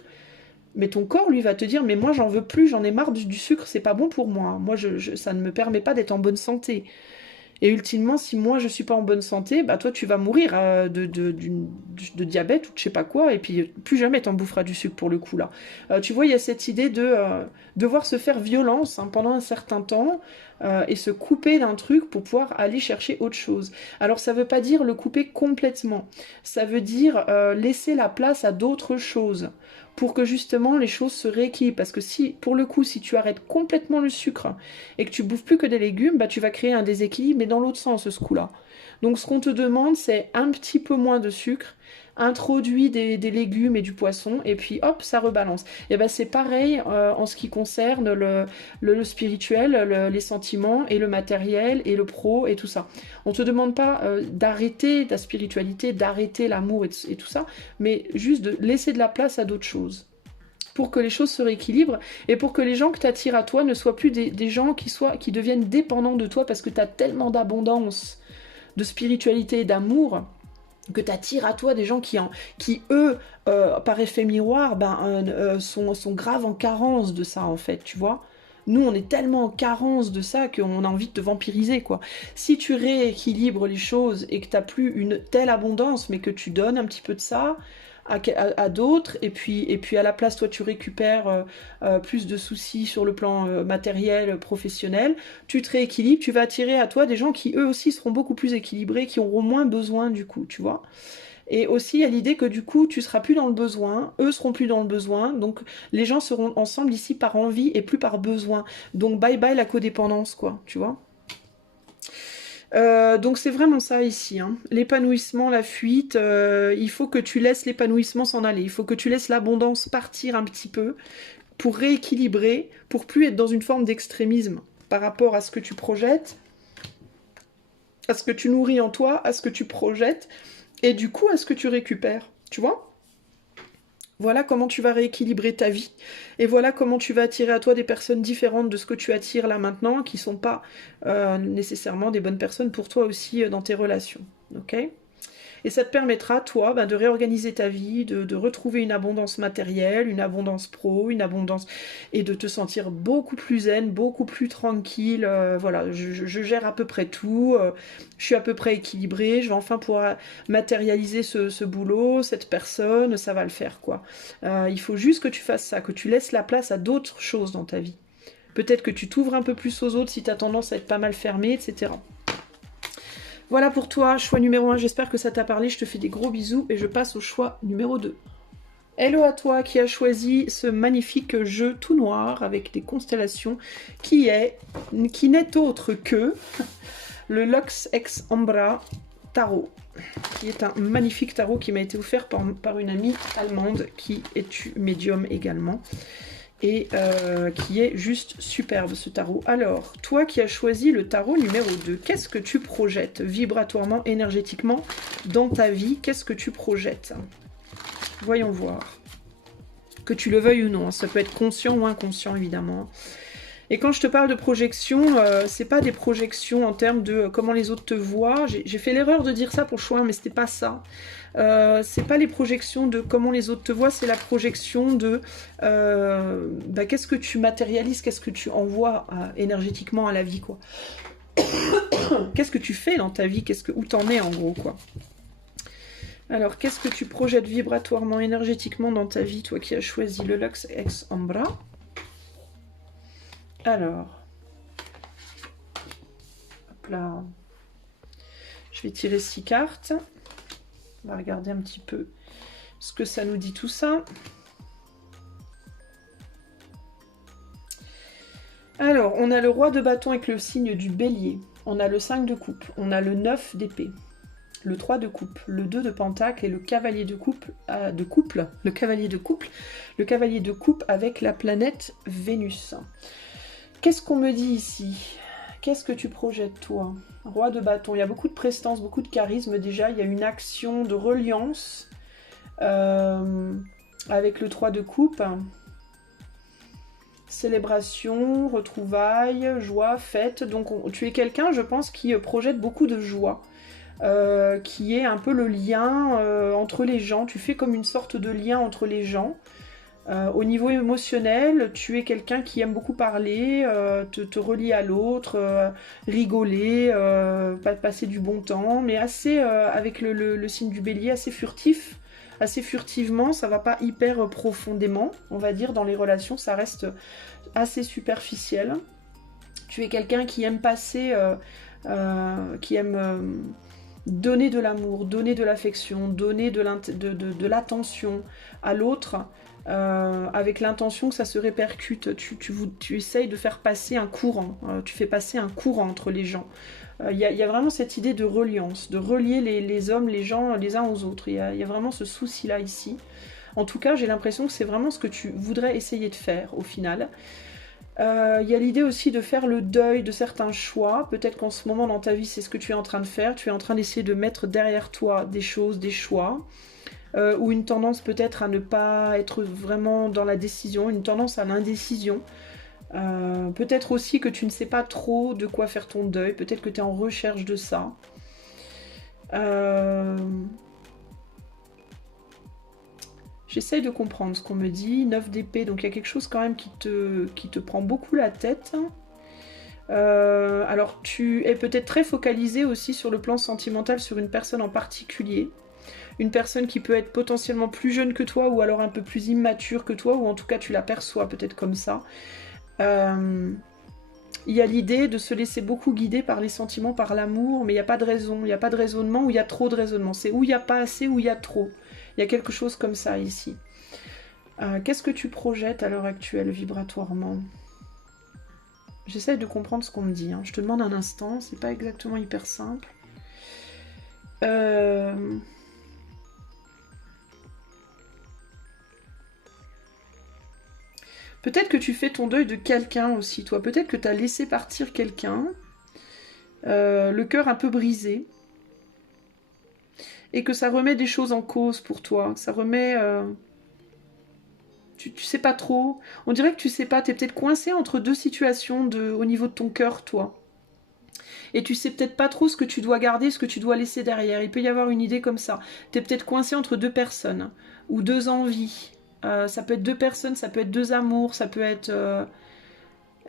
Mais ton corps, lui, va te dire, mais moi j'en veux plus, j'en ai marre du sucre, c'est pas bon pour moi. Moi, ça ne me permet pas d'être en bonne santé. Et ultimement, si moi je suis pas en bonne santé, bah toi tu vas mourir de diabète ou de je sais pas quoi, et puis plus jamais t'en boufferas du sucre pour le coup là. Tu vois, il y a cette idée de devoir se faire violence hein, pendant un certain temps et se couper d'un truc pour pouvoir aller chercher autre chose. Alors ça veut pas dire le couper complètement, ça veut dire laisser la place à d'autres choses pour que justement les choses se rééquilibrent. Parce que si, pour le coup, si tu arrêtes complètement le sucre et que tu bouffes plus que des légumes, bah tu vas créer un déséquilibre, mais dans l'autre sens ce coup-là. Donc ce qu'on te demande, c'est un petit peu moins de sucre, introduis des légumes et du poisson, et puis hop, ça rebalance. Et ben c'est pareil en ce qui concerne le spirituel, les sentiments, et le matériel, et le pro, et tout ça. On te demande pas d'arrêter ta spiritualité, d'arrêter l'amour et tout ça, mais juste de laisser de la place à d'autres choses pour que les choses se rééquilibrent et pour que les gens que tu attires à toi ne soient plus des gens qui deviennent dépendants de toi parce que tu as tellement d'abondance, de spiritualité et d'amour que tu attires à toi des gens qui eux, par effet miroir, sont grave en carence de ça, en fait, tu vois. Nous, on est tellement en carence de ça qu'on a envie de te vampiriser, quoi. Si tu rééquilibres les choses et que tu n'as plus une telle abondance, mais que tu donnes un petit peu de ça à d'autres, et puis à la place, toi, tu récupères plus de soucis sur le plan matériel, professionnel, tu te rééquilibres, tu vas attirer à toi des gens qui, eux aussi, seront beaucoup plus équilibrés, qui auront moins besoin, du coup, tu vois. Et aussi, il y a l'idée que, du coup, tu seras plus dans le besoin, eux seront plus dans le besoin, donc les gens seront ensemble ici par envie et plus par besoin. Donc, bye bye la codépendance, quoi, tu vois. Donc c'est vraiment ça ici, hein. L'épanouissement, la fuite, il faut que tu laisses l'épanouissement s'en aller, il faut que tu laisses l'abondance partir un petit peu pour rééquilibrer, pour plus être dans une forme d'extrémisme par rapport à ce que tu projettes, à ce que tu nourris en toi, à ce que tu projettes, et du coup à ce que tu récupères, tu vois ? Voilà comment tu vas rééquilibrer ta vie. Et voilà comment tu vas attirer à toi des personnes différentes de ce que tu attires là maintenant, qui ne sont pas nécessairement des bonnes personnes pour toi aussi dans tes relations. Ok ? Et ça te permettra, toi, de réorganiser ta vie, de retrouver une abondance matérielle, une abondance pro, une abondance... et de te sentir beaucoup plus zen, beaucoup plus tranquille. Voilà, je gère à peu près tout, je suis à peu près équilibrée, je vais enfin pouvoir matérialiser ce boulot, cette personne, ça va le faire, quoi. Il faut juste que tu fasses ça, que tu laisses la place à d'autres choses dans ta vie. Peut-être que tu t'ouvres un peu plus aux autres si tu as tendance à être pas mal fermée, etc. Voilà pour toi, choix numéro 1, j'espère que ça t'a parlé, je te fais des gros bisous et je passe au choix numéro 2. Hello à toi qui as choisi ce magnifique jeu tout noir avec des constellations qui n'est autre que le Lux Ex Ambra Tarot, qui est un magnifique tarot qui m'a été offert par une amie allemande qui est médium également. Et qui est juste superbe ce tarot. Alors, toi qui as choisi le tarot numéro 2, qu'est-ce que tu projettes vibratoirement, énergétiquement dans ta vie? Qu'est-ce que tu projettes? Voyons voir. Que tu le veuilles ou non, ça peut être conscient ou inconscient évidemment. Et quand je te parle de projection, c'est pas des projections en termes de comment les autres te voient. J'ai fait l'erreur de dire ça pour le choix, mais c'était pas ça. C'est pas les projections de comment les autres te voient, c'est la projection de qu'est-ce que tu matérialises, qu'est-ce que tu envoies énergétiquement à la vie, quoi. Qu'est-ce que tu fais dans ta vie, où t'en es en gros, quoi. Alors, qu'est-ce que tu projettes vibratoirement, énergétiquement dans ta vie, toi qui as choisi le Lux Ex Ambra? Alors, hop là, je vais tirer 6 cartes. On va regarder un petit peu ce que ça nous dit tout ça. Alors, on a le roi de bâton avec le signe du bélier. On a le 5 de coupe. On a le 9 d'épée. Le 3 de coupe. Le 2 de pentacle et le cavalier de couple. Le cavalier de couple. Le cavalier de coupe avec la planète Vénus. Qu'est-ce qu'on me dit ici? Qu'est-ce que tu projettes, toi? Roi de bâton, il y a beaucoup de prestance, beaucoup de charisme déjà, il y a une action de reliance avec le 3 de coupe. Célébration, retrouvailles, joie, fête. Donc tu es quelqu'un, je pense, qui projette beaucoup de joie, qui est un peu le lien entre les gens. Tu fais comme une sorte de lien entre les gens. Au niveau émotionnel, tu es quelqu'un qui aime beaucoup parler, te relier à l'autre, rigoler, passer du bon temps, mais assez, avec le signe du bélier, assez furtif, assez furtivement, ça va pas hyper profondément, on va dire, dans les relations, ça reste assez superficiel. Tu es quelqu'un qui aime passer, qui aime donner de l'amour, donner de l'affection, donner de l'attention à l'autre, avec l'intention que ça se répercute. Tu essayes de faire passer un courant, tu fais passer un courant entre les gens. Y a vraiment cette idée de reliance, de relier les hommes, les gens, les uns aux autres. Il y a vraiment ce souci-là ici. En tout cas, j'ai l'impression que c'est vraiment ce que tu voudrais essayer de faire au final. Il y a l'idée aussi de faire le deuil de certains choix. Peut-être qu'en ce moment dans ta vie, c'est ce que tu es en train de faire. Tu es en train d'essayer de mettre derrière toi des choses, des choix. Ou une tendance peut-être à ne pas être vraiment dans la décision, une tendance à l'indécision. Peut-être aussi que tu ne sais pas trop de quoi faire ton deuil. Peut-être que tu es en recherche de ça. J'essaye de comprendre ce qu'on me dit. 9 d'épée, donc il y a quelque chose quand même qui te prend beaucoup la tête. Alors tu es peut-être très focalisé aussi sur le plan sentimental sur une personne en particulier. Une personne qui peut être potentiellement plus jeune que toi ou alors un peu plus immature que toi, ou en tout cas tu l'aperçois peut-être comme ça. Il y a l'idée de se laisser beaucoup guider par les sentiments, par l'amour, mais il n'y a pas de raison, il n'y a pas de raisonnement ou il y a trop de raisonnement. C'est où il n'y a pas assez ou il y a trop. Il y a quelque chose comme ça ici. Qu'est-ce que tu projettes à l'heure actuelle vibratoirement? J'essaie de comprendre ce qu'on me dit. Hein. Je te demande un instant, c'est pas exactement hyper simple. Peut-être que tu fais ton deuil de quelqu'un aussi, toi. Peut-être que tu as laissé partir quelqu'un, le cœur un peu brisé, et que ça remet des choses en cause pour toi. Ça remet... tu sais pas trop. On dirait que tu sais pas, tu es peut-être coincé entre deux situations au niveau de ton cœur, toi. Et tu sais peut-être pas trop ce que tu dois garder, ce que tu dois laisser derrière. Il peut y avoir une idée comme ça. Tu es peut-être coincé entre deux personnes, ou deux envies. Ça peut être deux personnes, ça peut être deux amours, ça peut être...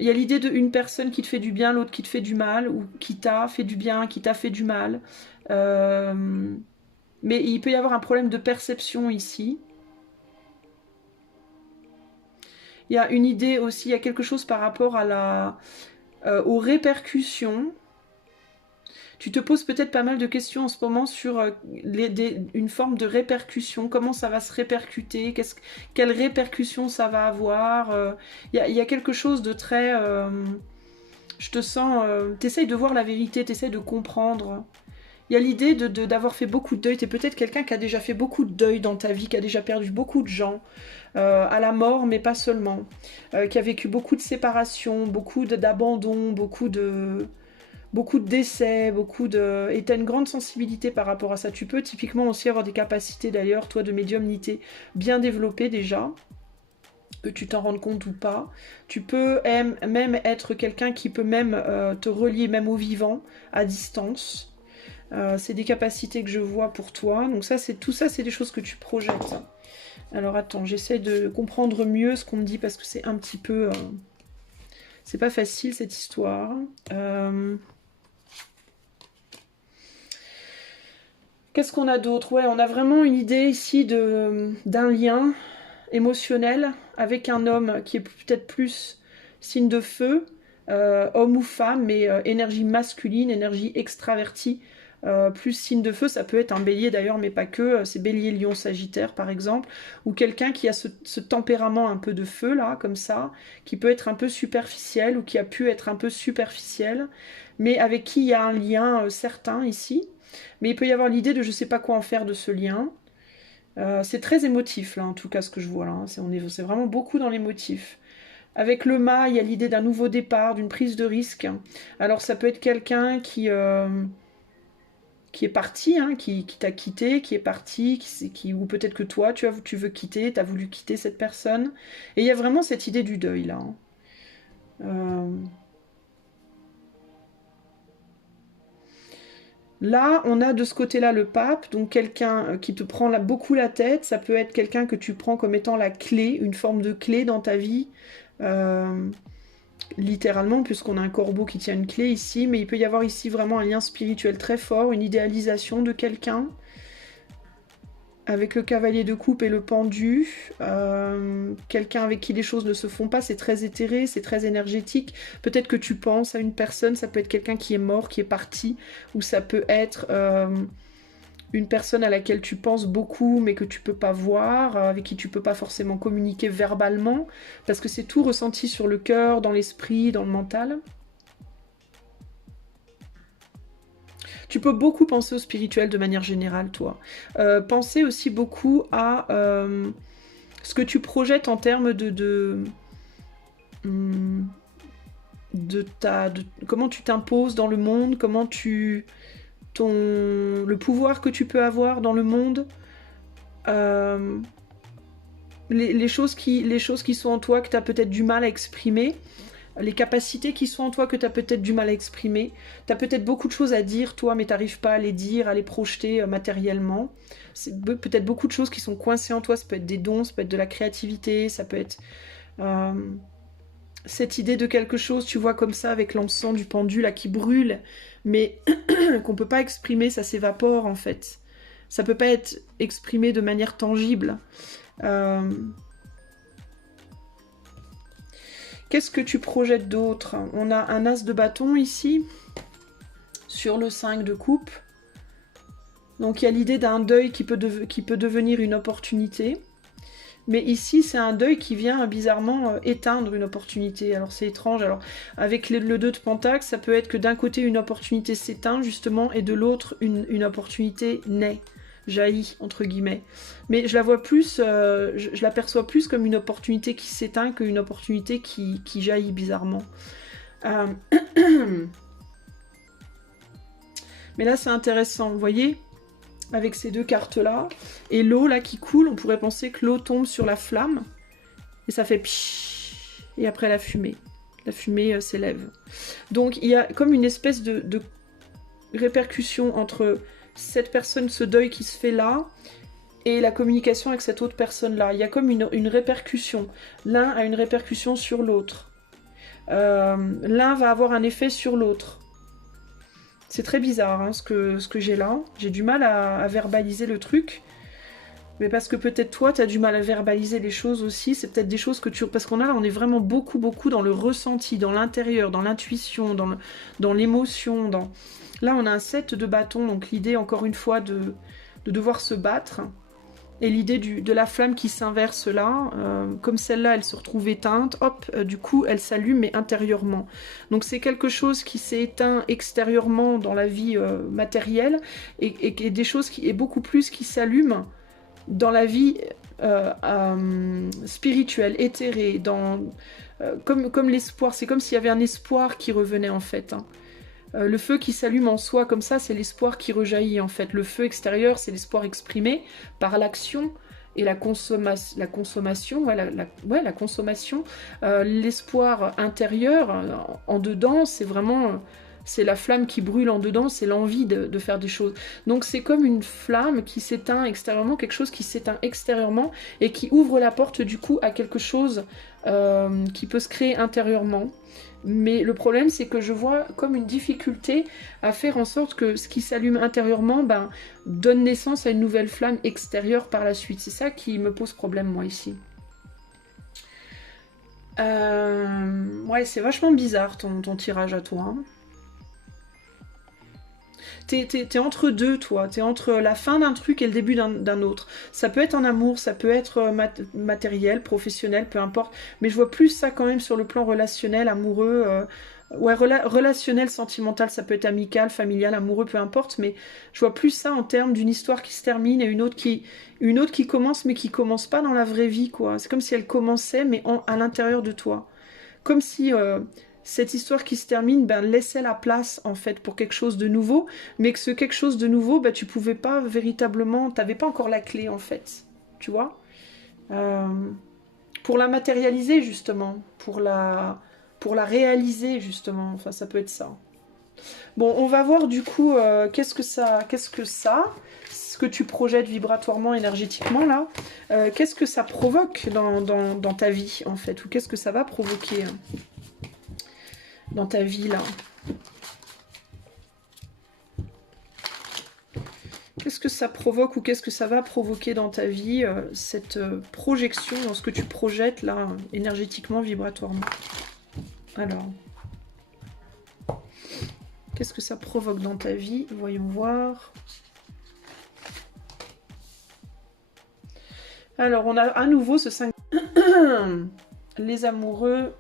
Il y a l'idée d'une personne qui te fait du bien, l'autre qui te fait du mal, ou qui t'a fait du bien, qui t'a fait du mal. Mais il peut y avoir un problème de perception ici. Il y a une idée aussi, il y a quelque chose par rapport à aux répercussions. Tu te poses peut-être pas mal de questions en ce moment sur une forme de répercussion, comment ça va se répercuter, quelles répercussions ça va avoir. Il y a quelque chose de très... je te sens... t'essayes de voir la vérité, t'essayes de comprendre. Il y a l'idée d'avoir fait beaucoup de deuil. T'es peut-être quelqu'un qui a déjà fait beaucoup de deuil dans ta vie, qui a déjà perdu beaucoup de gens, à la mort, mais pas seulement. Qui a vécu beaucoup de séparations, beaucoup d'abandon, beaucoup de décès, et tu as une grande sensibilité par rapport à ça. Tu peux typiquement aussi avoir des capacités d'ailleurs, toi, de médiumnité bien développées déjà, que tu t'en rendes compte ou pas. Tu peux même être quelqu'un qui peut même te relier même au vivant, à distance. C'est des capacités que je vois pour toi. Donc ça, tout ça, c'est des choses que tu projettes. Alors attends, j'essaie de comprendre mieux ce qu'on me dit parce que c'est un petit peu... c'est pas facile cette histoire. Qu'est-ce qu'on a d'autre? Ouais, on a vraiment une idée ici d'un lien émotionnel avec un homme qui est peut-être plus signe de feu, homme ou femme, mais énergie masculine, énergie extravertie, plus signe de feu. Ça peut être un bélier d'ailleurs, mais pas que. C'est bélier, lion, sagittaire par exemple, ou quelqu'un qui a ce tempérament un peu de feu là, comme ça, qui peut être un peu superficiel ou qui a pu être un peu superficiel, mais avec qui il y a un lien certain ici. Mais il peut y avoir l'idée de je sais pas quoi en faire de ce lien. C'est très émotif là en tout cas ce que je vois là. Hein. C'est vraiment beaucoup dans l'émotif. Avec le mât, il y a l'idée d'un nouveau départ, d'une prise de risque. Alors ça peut être quelqu'un qui est parti, hein, qui t'a quitté, qui est parti, ou peut-être que toi tu veux quitter, tu as voulu quitter cette personne. Et il y a vraiment cette idée du deuil là. Hein. Là, on a de ce côté-là le pape, donc quelqu'un qui te prend beaucoup la tête. Ça peut être quelqu'un que tu prends comme étant la clé, une forme de clé dans ta vie. Euh, Littéralement, puisqu'on a un corbeau qui tient une clé ici, mais il peut y avoir ici vraiment un lien spirituel très fort, une idéalisation de quelqu'un, avec le cavalier de coupe et le pendu, quelqu'un avec qui les choses ne se font pas, c'est très éthéré, c'est très énergétique. Peut-être que tu penses à une personne, ça peut être quelqu'un qui est mort, qui est parti, ou ça peut être une personne à laquelle tu penses beaucoup mais que tu peux pas voir, avec qui tu peux pas forcément communiquer verbalement, parce que c'est tout ressenti sur le cœur, dans l'esprit, dans le mental. Tu peux beaucoup penser au spirituel de manière générale, toi. Penser aussi beaucoup à ce que tu projettes en termes hum, comment tu t'imposes dans le monde, le pouvoir que tu peux avoir dans le monde, euh, les choses qui sont en toi que tu as peut-être du mal à exprimer, les capacités qui sont en toi que tu as peut-être du mal à exprimer. Tu as peut-être beaucoup de choses à dire, toi, mais tu n'arrives pas à les dire, à les projeter matériellement. C'est peut-être beaucoup de choses qui sont coincées en toi. Ça peut être des dons, ça peut être de la créativité, ça peut être euh, cette idée de quelque chose, tu vois, comme ça, avec l'encens du pendu, là, qui brûle, mais qu'on peut pas exprimer, ça s'évapore, en fait. Ça peut pas être exprimé de manière tangible. Euh, Qu'est-ce que tu projettes d'autre? On a un as de bâton ici, sur le 5 de coupe. Donc il y a l'idée d'un deuil qui peut devenir une opportunité. Mais ici, c'est un deuil qui vient bizarrement éteindre une opportunité. Alors c'est étrange. Alors avec le 2 de Pentacle, ça peut être que d'un côté, une opportunité s'éteint justement, et de l'autre, une opportunité naît, jaillit, entre guillemets. Mais je la vois plus, je la perçois plus comme une opportunité qui s'éteint qu'une opportunité qui jaillit bizarrement. Euh, Mais là, c'est intéressant, vous voyez, avec ces deux cartes-là. Et l'eau, là, qui coule, on pourrait penser que l'eau tombe sur la flamme. Et ça fait pshhh, et après la fumée. La fumée s'élève. Donc, il y a comme une espèce de répercussion entre cette personne, ce deuil qui se fait là, et la communication avec cette autre personne-là. Il y a comme une répercussion. L'un a une répercussion sur l'autre. L'un va avoir un effet sur l'autre. C'est très bizarre hein, ce que j'ai là. J'ai du mal à verbaliser le truc. Mais parce que peut-être toi, tu as du mal à verbaliser les choses aussi. C'est peut-être des choses que tu... Parce qu'on a là, on est vraiment beaucoup dans le ressenti, dans l'intérieur, dans l'intuition, dans l'émotion. Là, on a un 7 de bâton. Donc l'idée, encore une fois, de devoir se battre. Et l'idée de la flamme qui s'inverse là, comme celle-là, elle se retrouve éteinte, hop, du coup, elle s'allume, mais intérieurement. Donc c'est quelque chose qui s'est éteint extérieurement dans la vie matérielle, et des choses et beaucoup plus qui s'allument dans la vie spirituelle, éthérée, comme l'espoir. C'est comme s'il y avait un espoir qui revenait en fait. Hein. Le feu qui s'allume en soi comme ça, c'est l'espoir qui rejaillit en fait. Le feu extérieur, c'est l'espoir exprimé par l'action et la consommation, la consommation. L'espoir intérieur, en dedans, c'est vraiment... c'est la flamme qui brûle en dedans, c'est l'envie de faire des choses. Donc c'est comme une flamme qui s'éteint extérieurement, quelque chose qui s'éteint extérieurement et qui ouvre la porte du coup à quelque chose qui peut se créer intérieurement. Mais le problème, c'est que je vois comme une difficulté à faire en sorte que ce qui s'allume intérieurement donne naissance à une nouvelle flamme extérieure par la suite. C'est ça qui me pose problème, moi, ici. Ouais, c'est vachement bizarre, ton tirage à toi. Hein. T'es entre deux, toi. T'es entre la fin d'un truc et le début d'un autre. Ça peut être en amour, ça peut être matériel, professionnel, peu importe. Mais je vois plus ça quand même sur le plan relationnel, amoureux. Ouais, relationnel, sentimental, ça peut être amical, familial, amoureux, peu importe. Mais je vois plus ça en termes d'une histoire qui se termine et une autre qui commence, mais qui commence pas dans la vraie vie, quoi. C'est comme si elle commençait, mais à l'intérieur de toi. Comme si cette histoire qui se termine laissait la place en fait pour quelque chose de nouveau, mais que ce quelque chose de nouveau, tu pouvais pas véritablement, t'avais pas encore la clé en fait, tu vois, Euh, pour la matérialiser justement, pour la réaliser justement, enfin ça peut être ça. Bon, on va voir du coup qu'est-ce que ce que tu projettes vibratoirement, énergétiquement là, qu'est-ce que ça provoque dans ta vie en fait, ou qu'est-ce que ça va provoquer dans ta vie là. Qu'est-ce que ça provoque ou qu'est-ce que ça va provoquer dans ta vie, cette projection dans ce que tu projettes là, énergétiquement, vibratoirement. Alors, qu'est-ce que ça provoque dans ta vie? Voyons voir. Alors, on a à nouveau ce 5... Les amoureux...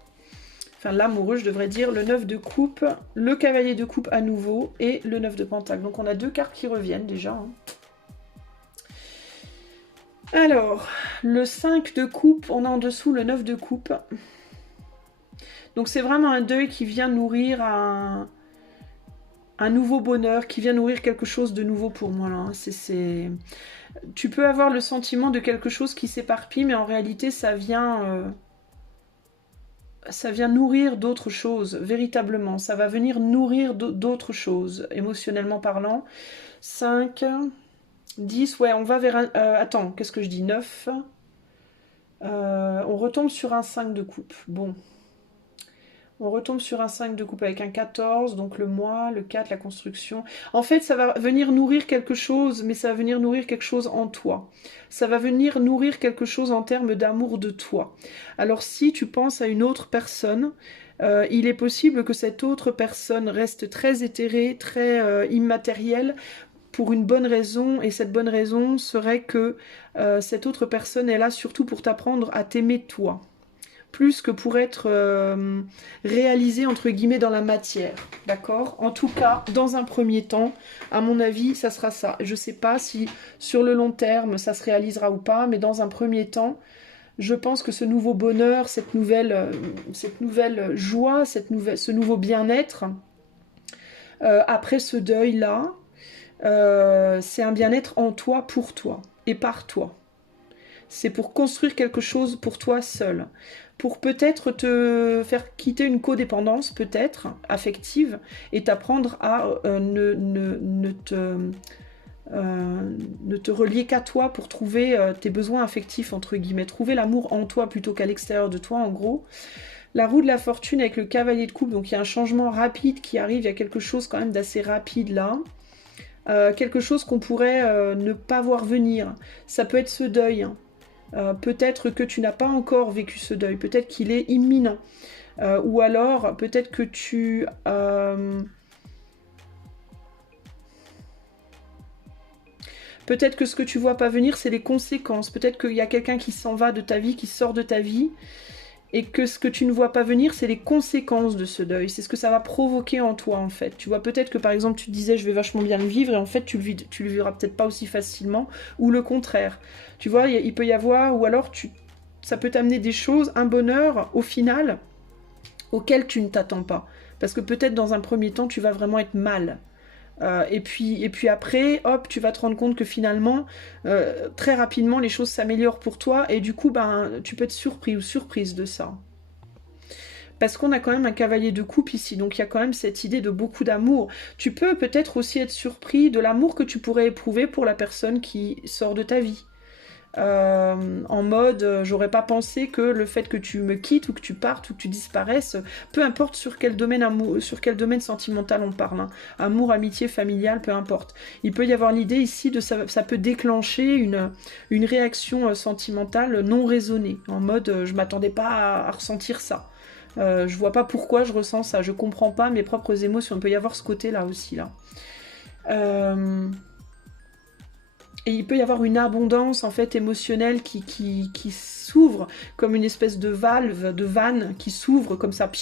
Enfin, l'amoureux, je devrais dire, le 9 de coupe, le cavalier de coupe à nouveau, et le 9 de pentacle. Donc, on a 2 cartes qui reviennent, déjà. Hein. Alors, le 5 de coupe, on a en dessous le 9 de coupe. Donc, c'est vraiment un deuil qui vient nourrir un nouveau bonheur, qui vient nourrir quelque chose de nouveau pour moi, là. Tu peux avoir le sentiment de quelque chose qui s'éparpille, mais en réalité, ça vient nourrir d'autres choses, véritablement. Ça va venir nourrir d'autres choses, émotionnellement parlant. 5, 10, ouais, on va vers un... attends, qu'est-ce que je dis? 9. On retombe sur un 5 de coupe. Bon. On retombe sur un 5 de coupe avec un 14, donc le mois, le 4, la construction. En fait, ça va venir nourrir quelque chose, mais ça va venir nourrir quelque chose en toi. Ça va venir nourrir quelque chose en termes d'amour de toi. Alors si tu penses à une autre personne, il est possible que cette autre personne reste très éthérée, très immatérielle, pour une bonne raison, et cette bonne raison serait que cette autre personne est là surtout pour t'apprendre à t'aimer toi. Plus que pour être réalisé entre guillemets dans la matière, d'accord? En tout cas, dans un premier temps, à mon avis, ça sera ça. Je sais pas si sur le long terme, ça se réalisera ou pas, mais dans un premier temps, je pense que ce nouveau bonheur, cette nouvelle joie, ce nouveau bien-être, après ce deuil-là, c'est un bien-être en toi, pour toi, et par toi. C'est pour construire quelque chose pour toi seul. Pour peut-être te faire quitter une codépendance, peut-être, affective, et t'apprendre à ne te relier qu'à toi pour trouver tes besoins affectifs, entre guillemets. Trouver l'amour en toi plutôt qu'à l'extérieur de toi, en gros. La roue de la fortune avec le cavalier de coupe, donc il y a un changement rapide qui arrive, il y a quelque chose quand même d'assez rapide là. Quelque chose qu'on pourrait ne pas voir venir. Ça peut être ce deuil, hein. Peut-être que tu n'as pas encore vécu ce deuil, peut-être qu'il est imminent, ou alors peut-être que peut-être que ce que tu vois pas venir, c'est les conséquences. Peut-être qu'il y a quelqu'un qui s'en va de ta vie, qui sort de ta vie, et que ce que tu ne vois pas venir, c'est les conséquences de ce deuil. C'est ce que ça va provoquer en toi, en fait. Tu vois, peut-être que, par exemple, tu te disais « je vais vachement bien le vivre », et en fait, tu le vivras peut-être pas aussi facilement, ou le contraire. Tu vois, il peut y avoir, ou alors, ça peut t'amener des choses, un bonheur, au final, auquel tu ne t'attends pas. Parce que peut-être, dans un premier temps, tu vas vraiment être mal. Et puis après, hop, tu vas te rendre compte que finalement, très rapidement, les choses s'améliorent pour toi, et du coup, ben, tu peux être surpris ou surprise de ça. Parce qu'on a quand même un cavalier de coupe ici, donc il y a quand même cette idée de beaucoup d'amour. Tu peux peut-être aussi être surpris de l'amour que tu pourrais éprouver pour la personne qui sort de ta vie. En mode, j'aurais pas pensé que le fait que tu me quittes ou que tu partes ou que tu disparaisses, peu importe sur quel domaine sentimental on parle, hein. Amour, amitié, familial, peu importe. Il peut y avoir l'idée ici de ça peut déclencher une réaction sentimentale non raisonnée, en mode je m'attendais pas à ressentir ça. Je vois pas pourquoi je ressens ça, je comprends pas mes propres émotions. Il peut y avoir ce côté-là aussi là. Et il peut y avoir une abondance en fait émotionnelle qui s'ouvre comme une espèce de valve, de vanne qui s'ouvre comme ça.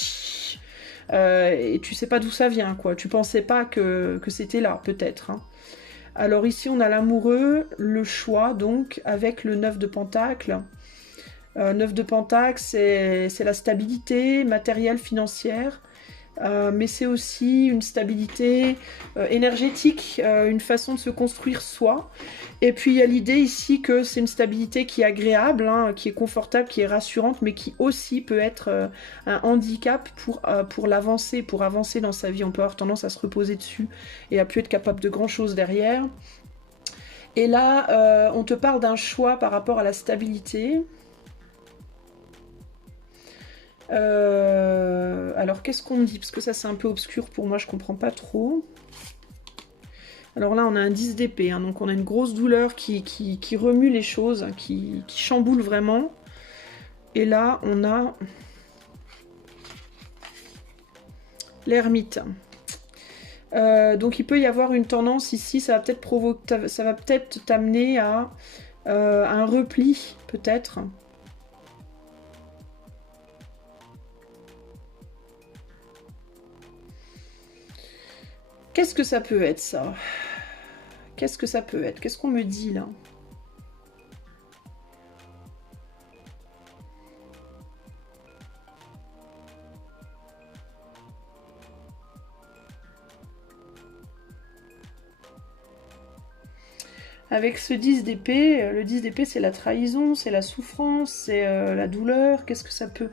Et tu sais pas d'où ça vient, quoi. Tu pensais pas que c'était là, peut-être. Hein. Alors ici, on a l'amoureux, le choix, donc, avec le 9 de pentacle. 9 de pentacle, c'est la stabilité matérielle, financière. mais c'est aussi une stabilité énergétique, une façon de se construire soi. Et puis il y a l'idée ici que c'est une stabilité qui est agréable, hein, qui est confortable, qui est rassurante, mais qui aussi peut être un handicap pour l'avancée, pour avancer dans sa vie. On peut avoir tendance à se reposer dessus et à plus être capable de grand chose derrière. Et là, on te parle d'un choix par rapport à la stabilité. Alors, qu'est-ce qu'on me dit? Parce que ça, c'est un peu obscur pour moi, je comprends pas trop. Alors là, on a un 10 d'épée, hein, donc on a une grosse douleur qui remue les choses, qui chamboule vraiment. Et là, on a l'ermite. Donc il peut y avoir une tendance ici, ça va peut-être t'amener à un repli, peut-être. Qu'est-ce que ça peut être, ça? Qu'est-ce que ça peut être? Qu'est-ce qu'on me dit, là? Avec ce 10 d'épée, le 10 d'épée, c'est la trahison, c'est la souffrance, c'est la douleur. Qu'est-ce que ça peut...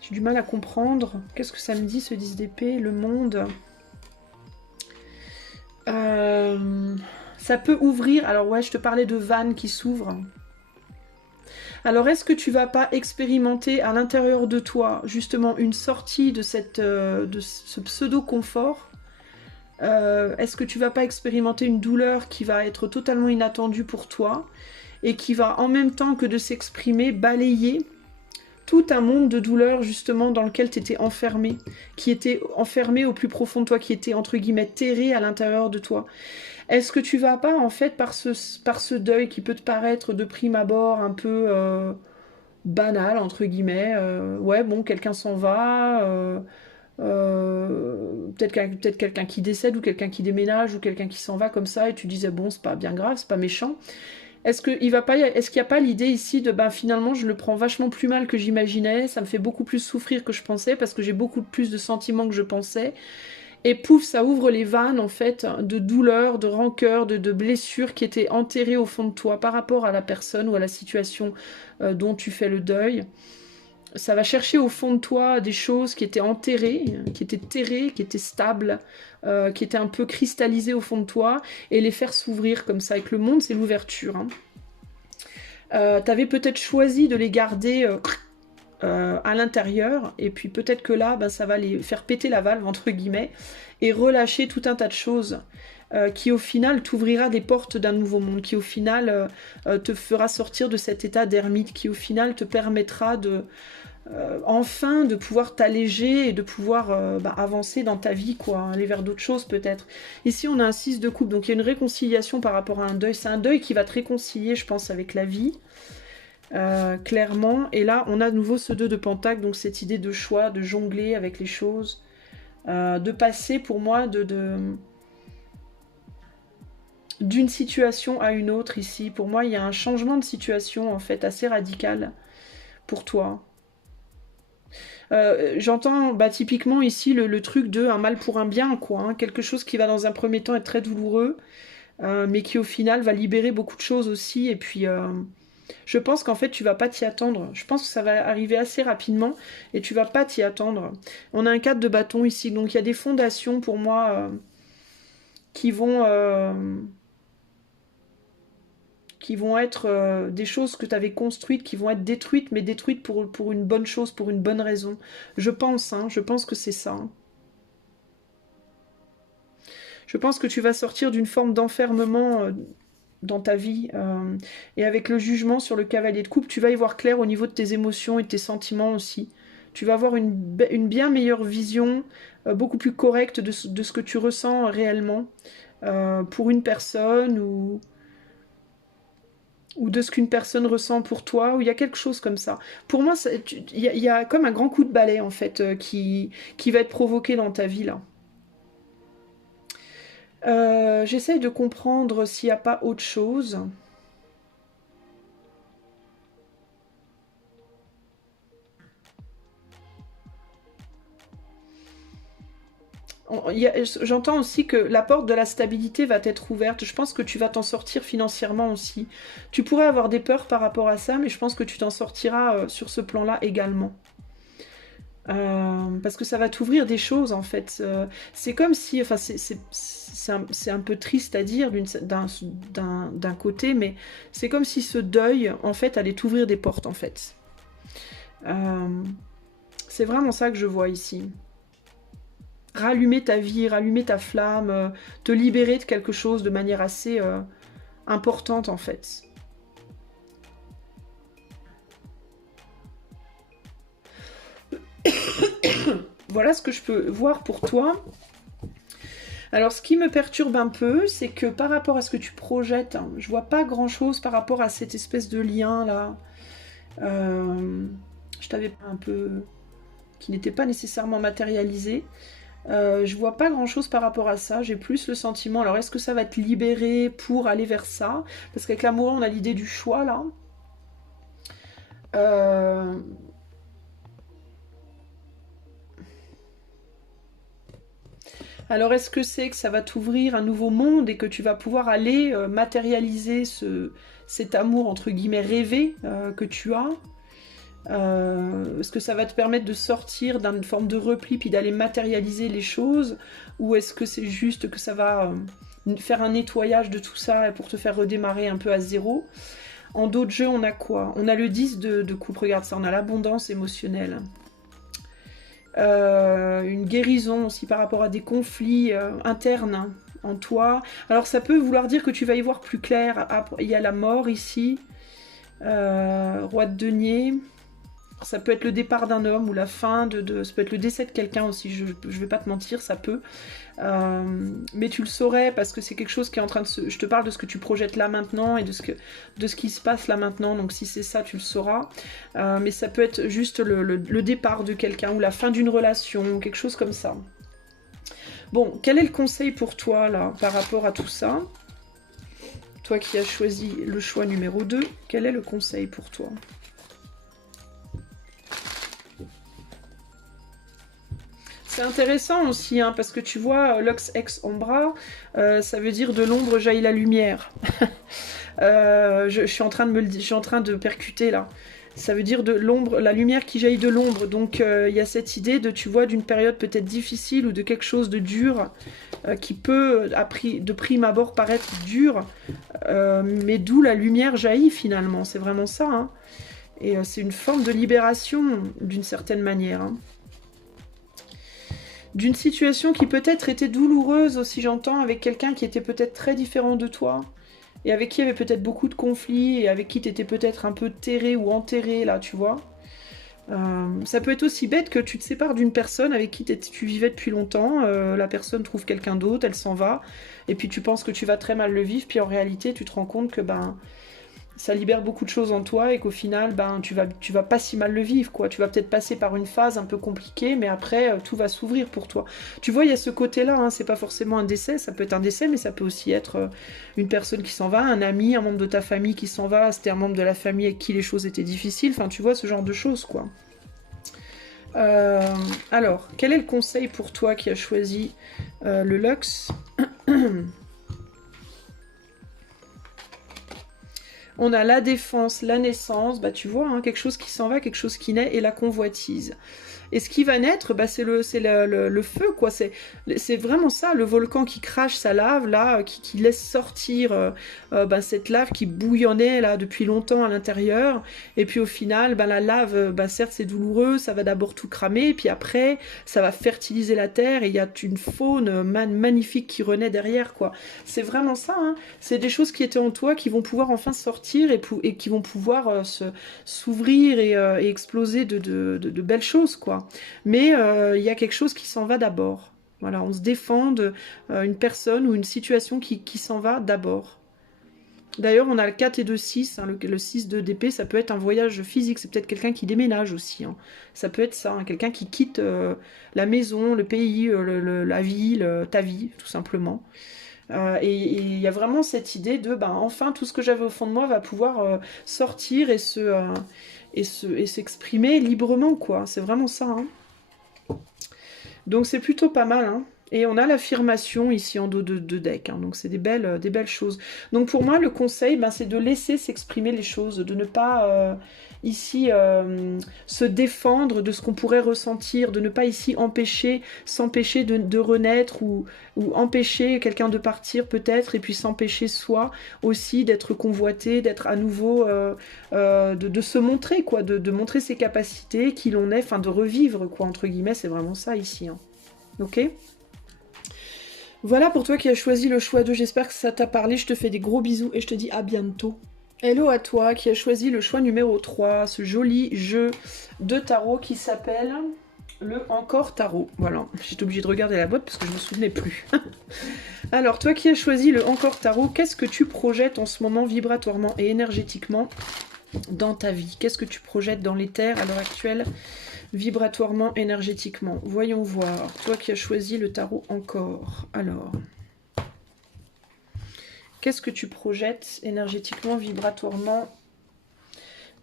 J'ai du mal à comprendre. Qu'est-ce que ça me dit, ce 10 d'épée? Le monde... ça peut ouvrir... Alors ouais, je te parlais de vannes qui s'ouvrent. Alors est-ce que tu vas pas expérimenter à l'intérieur de toi, justement, une sortie de ce pseudo-confort? Est-ce que tu vas pas expérimenter une douleur qui va être totalement inattendue pour toi et qui va, en même temps que de s'exprimer, balayer tout un monde de douleurs justement dans lequel tu étais enfermé, qui était enfermé au plus profond de toi, qui était entre guillemets terré à l'intérieur de toi? Est-ce que tu vas pas en fait par ce deuil qui peut te paraître de prime abord un peu banal entre guillemets, ouais bon quelqu'un s'en va, peut-être quelqu'un qui décède ou quelqu'un qui déménage ou quelqu'un qui s'en va comme ça et tu disais bon c'est pas bien grave, c'est pas méchant. Est-ce qu'il n'y a pas l'idée ici de ben finalement je le prends vachement plus mal que j'imaginais, ça me fait beaucoup plus souffrir que je pensais parce que j'ai beaucoup plus de sentiments que je pensais et pouf ça ouvre les vannes en fait de douleur, de rancœur, de blessures qui étaient enterrées au fond de toi par rapport à la personne ou à la situation dont tu fais le deuil. Ça va chercher au fond de toi des choses qui étaient enterrées, qui étaient terrées, qui étaient stables, qui étaient un peu cristallisées au fond de toi, et les faire s'ouvrir comme ça. Avec le monde, c'est l'ouverture. Hein. T'avais peut-être choisi de les garder à l'intérieur, et puis peut-être que là, ben, ça va les faire péter la valve, entre guillemets, et relâcher tout un tas de choses. Qui au final t'ouvrira des portes d'un nouveau monde, qui au final te fera sortir de cet état d'ermite, qui au final te permettra de enfin de pouvoir t'alléger et de pouvoir avancer dans ta vie, quoi, aller vers d'autres choses peut-être. Ici on a un 6 de coupe, donc il y a une réconciliation par rapport à un deuil, c'est un deuil qui va te réconcilier je pense avec la vie, clairement, et là on a de nouveau ce 2 de pentacle, donc cette idée de choix, de jongler avec les choses, de passer pour moi d'une situation à une autre ici. Pour moi, il y a un changement de situation, en fait, assez radical pour toi. J'entends typiquement ici le truc de un mal pour un bien, quoi. Hein, quelque chose qui va dans un premier temps être très douloureux, mais qui au final va libérer beaucoup de choses aussi. Et puis, je pense qu'en fait, tu vas pas t'y attendre. Je pense que ça va arriver assez rapidement et tu vas pas t'y attendre. On a un 4 de bâton ici, donc il y a des fondations pour moi qui vont... qui vont être des choses que tu avais construites, qui vont être détruites, mais détruites pour une bonne chose, pour une bonne raison. Je pense, hein, je pense que c'est ça. Hein. Je pense que tu vas sortir d'une forme d'enfermement dans ta vie. Et avec le jugement sur le cavalier de coupe, tu vas y voir clair au niveau de tes émotions et de tes sentiments aussi. Tu vas avoir une bien meilleure vision, beaucoup plus correcte de ce que tu ressens réellement pour une personne ou de ce qu'une personne ressent pour toi, ou il y a quelque chose comme ça. Pour moi, y a comme un grand coup de balai, en fait, qui va être provoqué dans ta vie, là. J'essaye de comprendre s'il n'y a pas autre chose. J'entends aussi que la porte de la stabilité va t'être ouverte. Je pense que tu vas t'en sortir financièrement aussi. Tu pourrais avoir des peurs par rapport à ça, mais je pense que tu t'en sortiras sur ce plan-là également. Parce que ça va t'ouvrir des choses en fait. C'est comme si, enfin c'est un peu triste à dire d'un côté, mais c'est comme si ce deuil en fait allait t'ouvrir des portes en fait. C'est vraiment ça que je vois ici. Rallumer ta vie, rallumer ta flamme, te libérer de quelque chose de manière assez importante en fait. Voilà ce que je peux voir pour toi. Alors, ce qui me perturbe un peu, c'est que par rapport à ce que tu projettes, hein, je vois pas grand-chose par rapport à cette espèce de lien-là. Je t'avais un peu... qui n'était pas nécessairement matérialisé. Je vois pas grand-chose par rapport à ça. J'ai plus le sentiment... Alors, est-ce que ça va te libérer pour aller vers ça? Parce qu'avec l'amour, on a l'idée du choix, là. Alors, est-ce que c'est que ça va t'ouvrir un nouveau monde et que tu vas pouvoir aller matérialiser cet amour, entre guillemets, rêvé que tu as? Est-ce que ça va te permettre de sortir d'une forme de repli puis d'aller matérialiser les choses? Ou est-ce que c'est juste que ça va faire un nettoyage de tout ça pour te faire redémarrer un peu à zéro? En d'autres jeux, on a quoi? On a le 10 de coupe, regarde ça, on a l'abondance émotionnelle. Une guérison aussi par rapport à des conflits internes en toi. Alors ça peut vouloir dire que tu vas y voir plus clair. Il y a la mort ici. Roi de denier. Ça peut être le départ d'un homme ou la fin ça peut être le décès de quelqu'un aussi, je vais pas te mentir, ça peut. Mais tu le saurais parce que c'est quelque chose qui est en train de se... Je te parle de ce que tu projettes là maintenant et de ce qui se passe là maintenant, donc si c'est ça, tu le sauras. Mais ça peut être juste le départ de quelqu'un ou la fin d'une relation, quelque chose comme ça. Bon, quel est le conseil pour toi là par rapport à tout ça? Toi qui as choisi le choix numéro 2, quel est le conseil pour toi? C'est intéressant aussi, hein, parce que tu vois, Lux ex ombra, ça veut dire de l'ombre jaillit la lumière. Je suis en train de je suis en train de percuter là. Ça veut dire de l'ombre, la lumière qui jaillit de l'ombre. Donc il y a cette idée de, tu vois, d'une période peut-être difficile ou de quelque chose de dur qui peut, de prime abord, paraître dur, mais d'où la lumière jaillit finalement. C'est vraiment ça. Hein. Et c'est une forme de libération d'une certaine manière. Hein. D'une situation qui peut-être était douloureuse aussi, j'entends, avec quelqu'un qui était peut-être très différent de toi, et avec qui il y avait peut-être beaucoup de conflits, et avec qui tu étais peut-être un peu terré ou enterré, là, tu vois. Ça peut être aussi bête que tu te sépares d'une personne avec qui tu vivais depuis longtemps, la personne trouve quelqu'un d'autre, elle s'en va, et puis tu penses que tu vas très mal le vivre, puis en réalité, tu te rends compte que, ben... ça libère beaucoup de choses en toi et qu'au final, ben, tu vas pas si mal le vivre, quoi. Tu vas peut-être passer par une phase un peu compliquée, mais après, tout va s'ouvrir pour toi. Tu vois, il y a ce côté-là, hein, c'est pas forcément un décès, ça peut être un décès, mais ça peut aussi être une personne qui s'en va, un ami, un membre de ta famille qui s'en va, c'était un membre de la famille avec qui les choses étaient difficiles, enfin, tu vois, ce genre de choses, quoi. Alors, quel est le conseil pour toi qui as choisi le Lux? On a la défense, la naissance, bah tu vois, hein, quelque chose qui s'en va, quelque chose qui naît, et la convoitise. Et ce qui va naître, bah, c'est le feu, quoi. C'est vraiment ça, le volcan qui crache sa lave, là, qui laisse sortir bah, cette lave qui bouillonnait, là, depuis longtemps à l'intérieur. Et puis au final, bah, la lave, bah, certes, c'est douloureux, ça va d'abord tout cramer, puis après, ça va fertiliser la terre, et il y a une faune magnifique qui renaît derrière, quoi. C'est vraiment ça, hein. C'est des choses qui étaient en toi qui vont pouvoir enfin sortir et qui vont pouvoir s'ouvrir et exploser de belles choses, quoi. Mais il y a quelque chose qui s'en va d'abord. Voilà, on se défend d'une personne ou une situation qui s'en va d'abord. D'ailleurs, on a le 4 et 2, 6. Hein, le 6 de d'épée, ça peut être un voyage physique. C'est peut-être quelqu'un qui déménage aussi. Hein. Ça peut être ça, hein, quelqu'un qui quitte la maison, le pays, la ville, ta vie, tout simplement. Et il y a vraiment cette idée de, ben, enfin, tout ce que j'avais au fond de moi va pouvoir sortir et s'exprimer librement, quoi. C'est vraiment ça. Hein. Donc c'est plutôt pas mal. Hein. Et on a l'affirmation ici en dos de deck, hein, donc c'est des belles choses. Donc pour moi, le conseil, ben, c'est de laisser s'exprimer les choses, de ne pas ici se défendre de ce qu'on pourrait ressentir, de ne pas ici s'empêcher de renaître ou empêcher quelqu'un de partir peut-être, et puis s'empêcher soi aussi d'être convoité, d'être à nouveau, de se montrer, quoi, de montrer ses capacités, qui l'on est, enfin de revivre, quoi, entre guillemets, c'est vraiment ça ici. Hein. Ok ? Voilà pour toi qui as choisi le choix 2, j'espère que ça t'a parlé, je te fais des gros bisous et je te dis à bientôt. Hello à toi qui as choisi le choix numéro 3, ce joli jeu de tarot qui s'appelle le Encore Tarot. Voilà, j'étais obligée de regarder la boîte parce que je ne me souvenais plus. Alors, toi qui as choisi le Encore Tarot, qu'est-ce que tu projettes en ce moment vibratoirement et énergétiquement dans ta vie? Qu'est-ce que tu projettes dans l'éther à l'heure actuelle, vibratoirement, énergétiquement? Voyons voir. Toi qui as choisi le tarot Encore. Alors, qu'est-ce que tu projettes énergétiquement, vibratoirement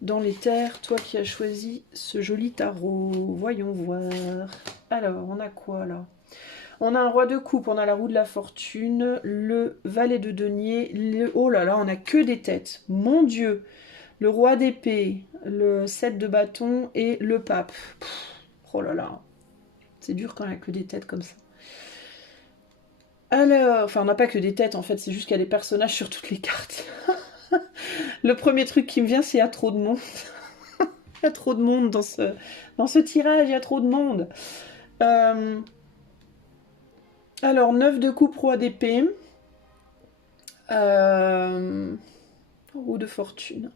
dans l'éther? Toi qui as choisi ce joli tarot. Voyons voir. Alors, on a quoi là? On a un roi de coupe, on a la roue de la fortune, le valet de denier, oh là là, on a que des têtes. Mon Dieu! Le roi d'épée, le 7 de bâton et le pape. Pff, oh là là. C'est dur quand il n'y a que des têtes comme ça. Alors, enfin, on n'a pas que des têtes en fait, c'est juste qu'il y a des personnages sur toutes les cartes. Le premier truc qui me vient, c'est qu'il y a trop de monde. Il y a trop de monde dans ce tirage, il y a trop de monde. Alors, 9 de coupe, roi d'épée. Roue de fortune.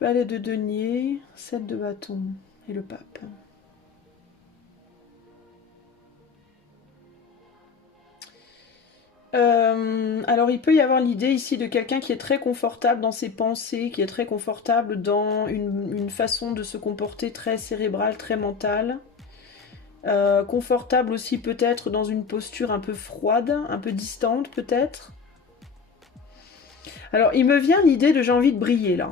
Valet de denier, 7 de bâton et le pape. Alors il peut y avoir l'idée ici de quelqu'un qui est très confortable dans ses pensées, qui est très confortable dans une façon de se comporter très cérébrale, très mentale. Confortable aussi peut-être dans une posture un peu froide, un peu distante peut-être. Alors il me vient l'idée de j'ai envie de briller là.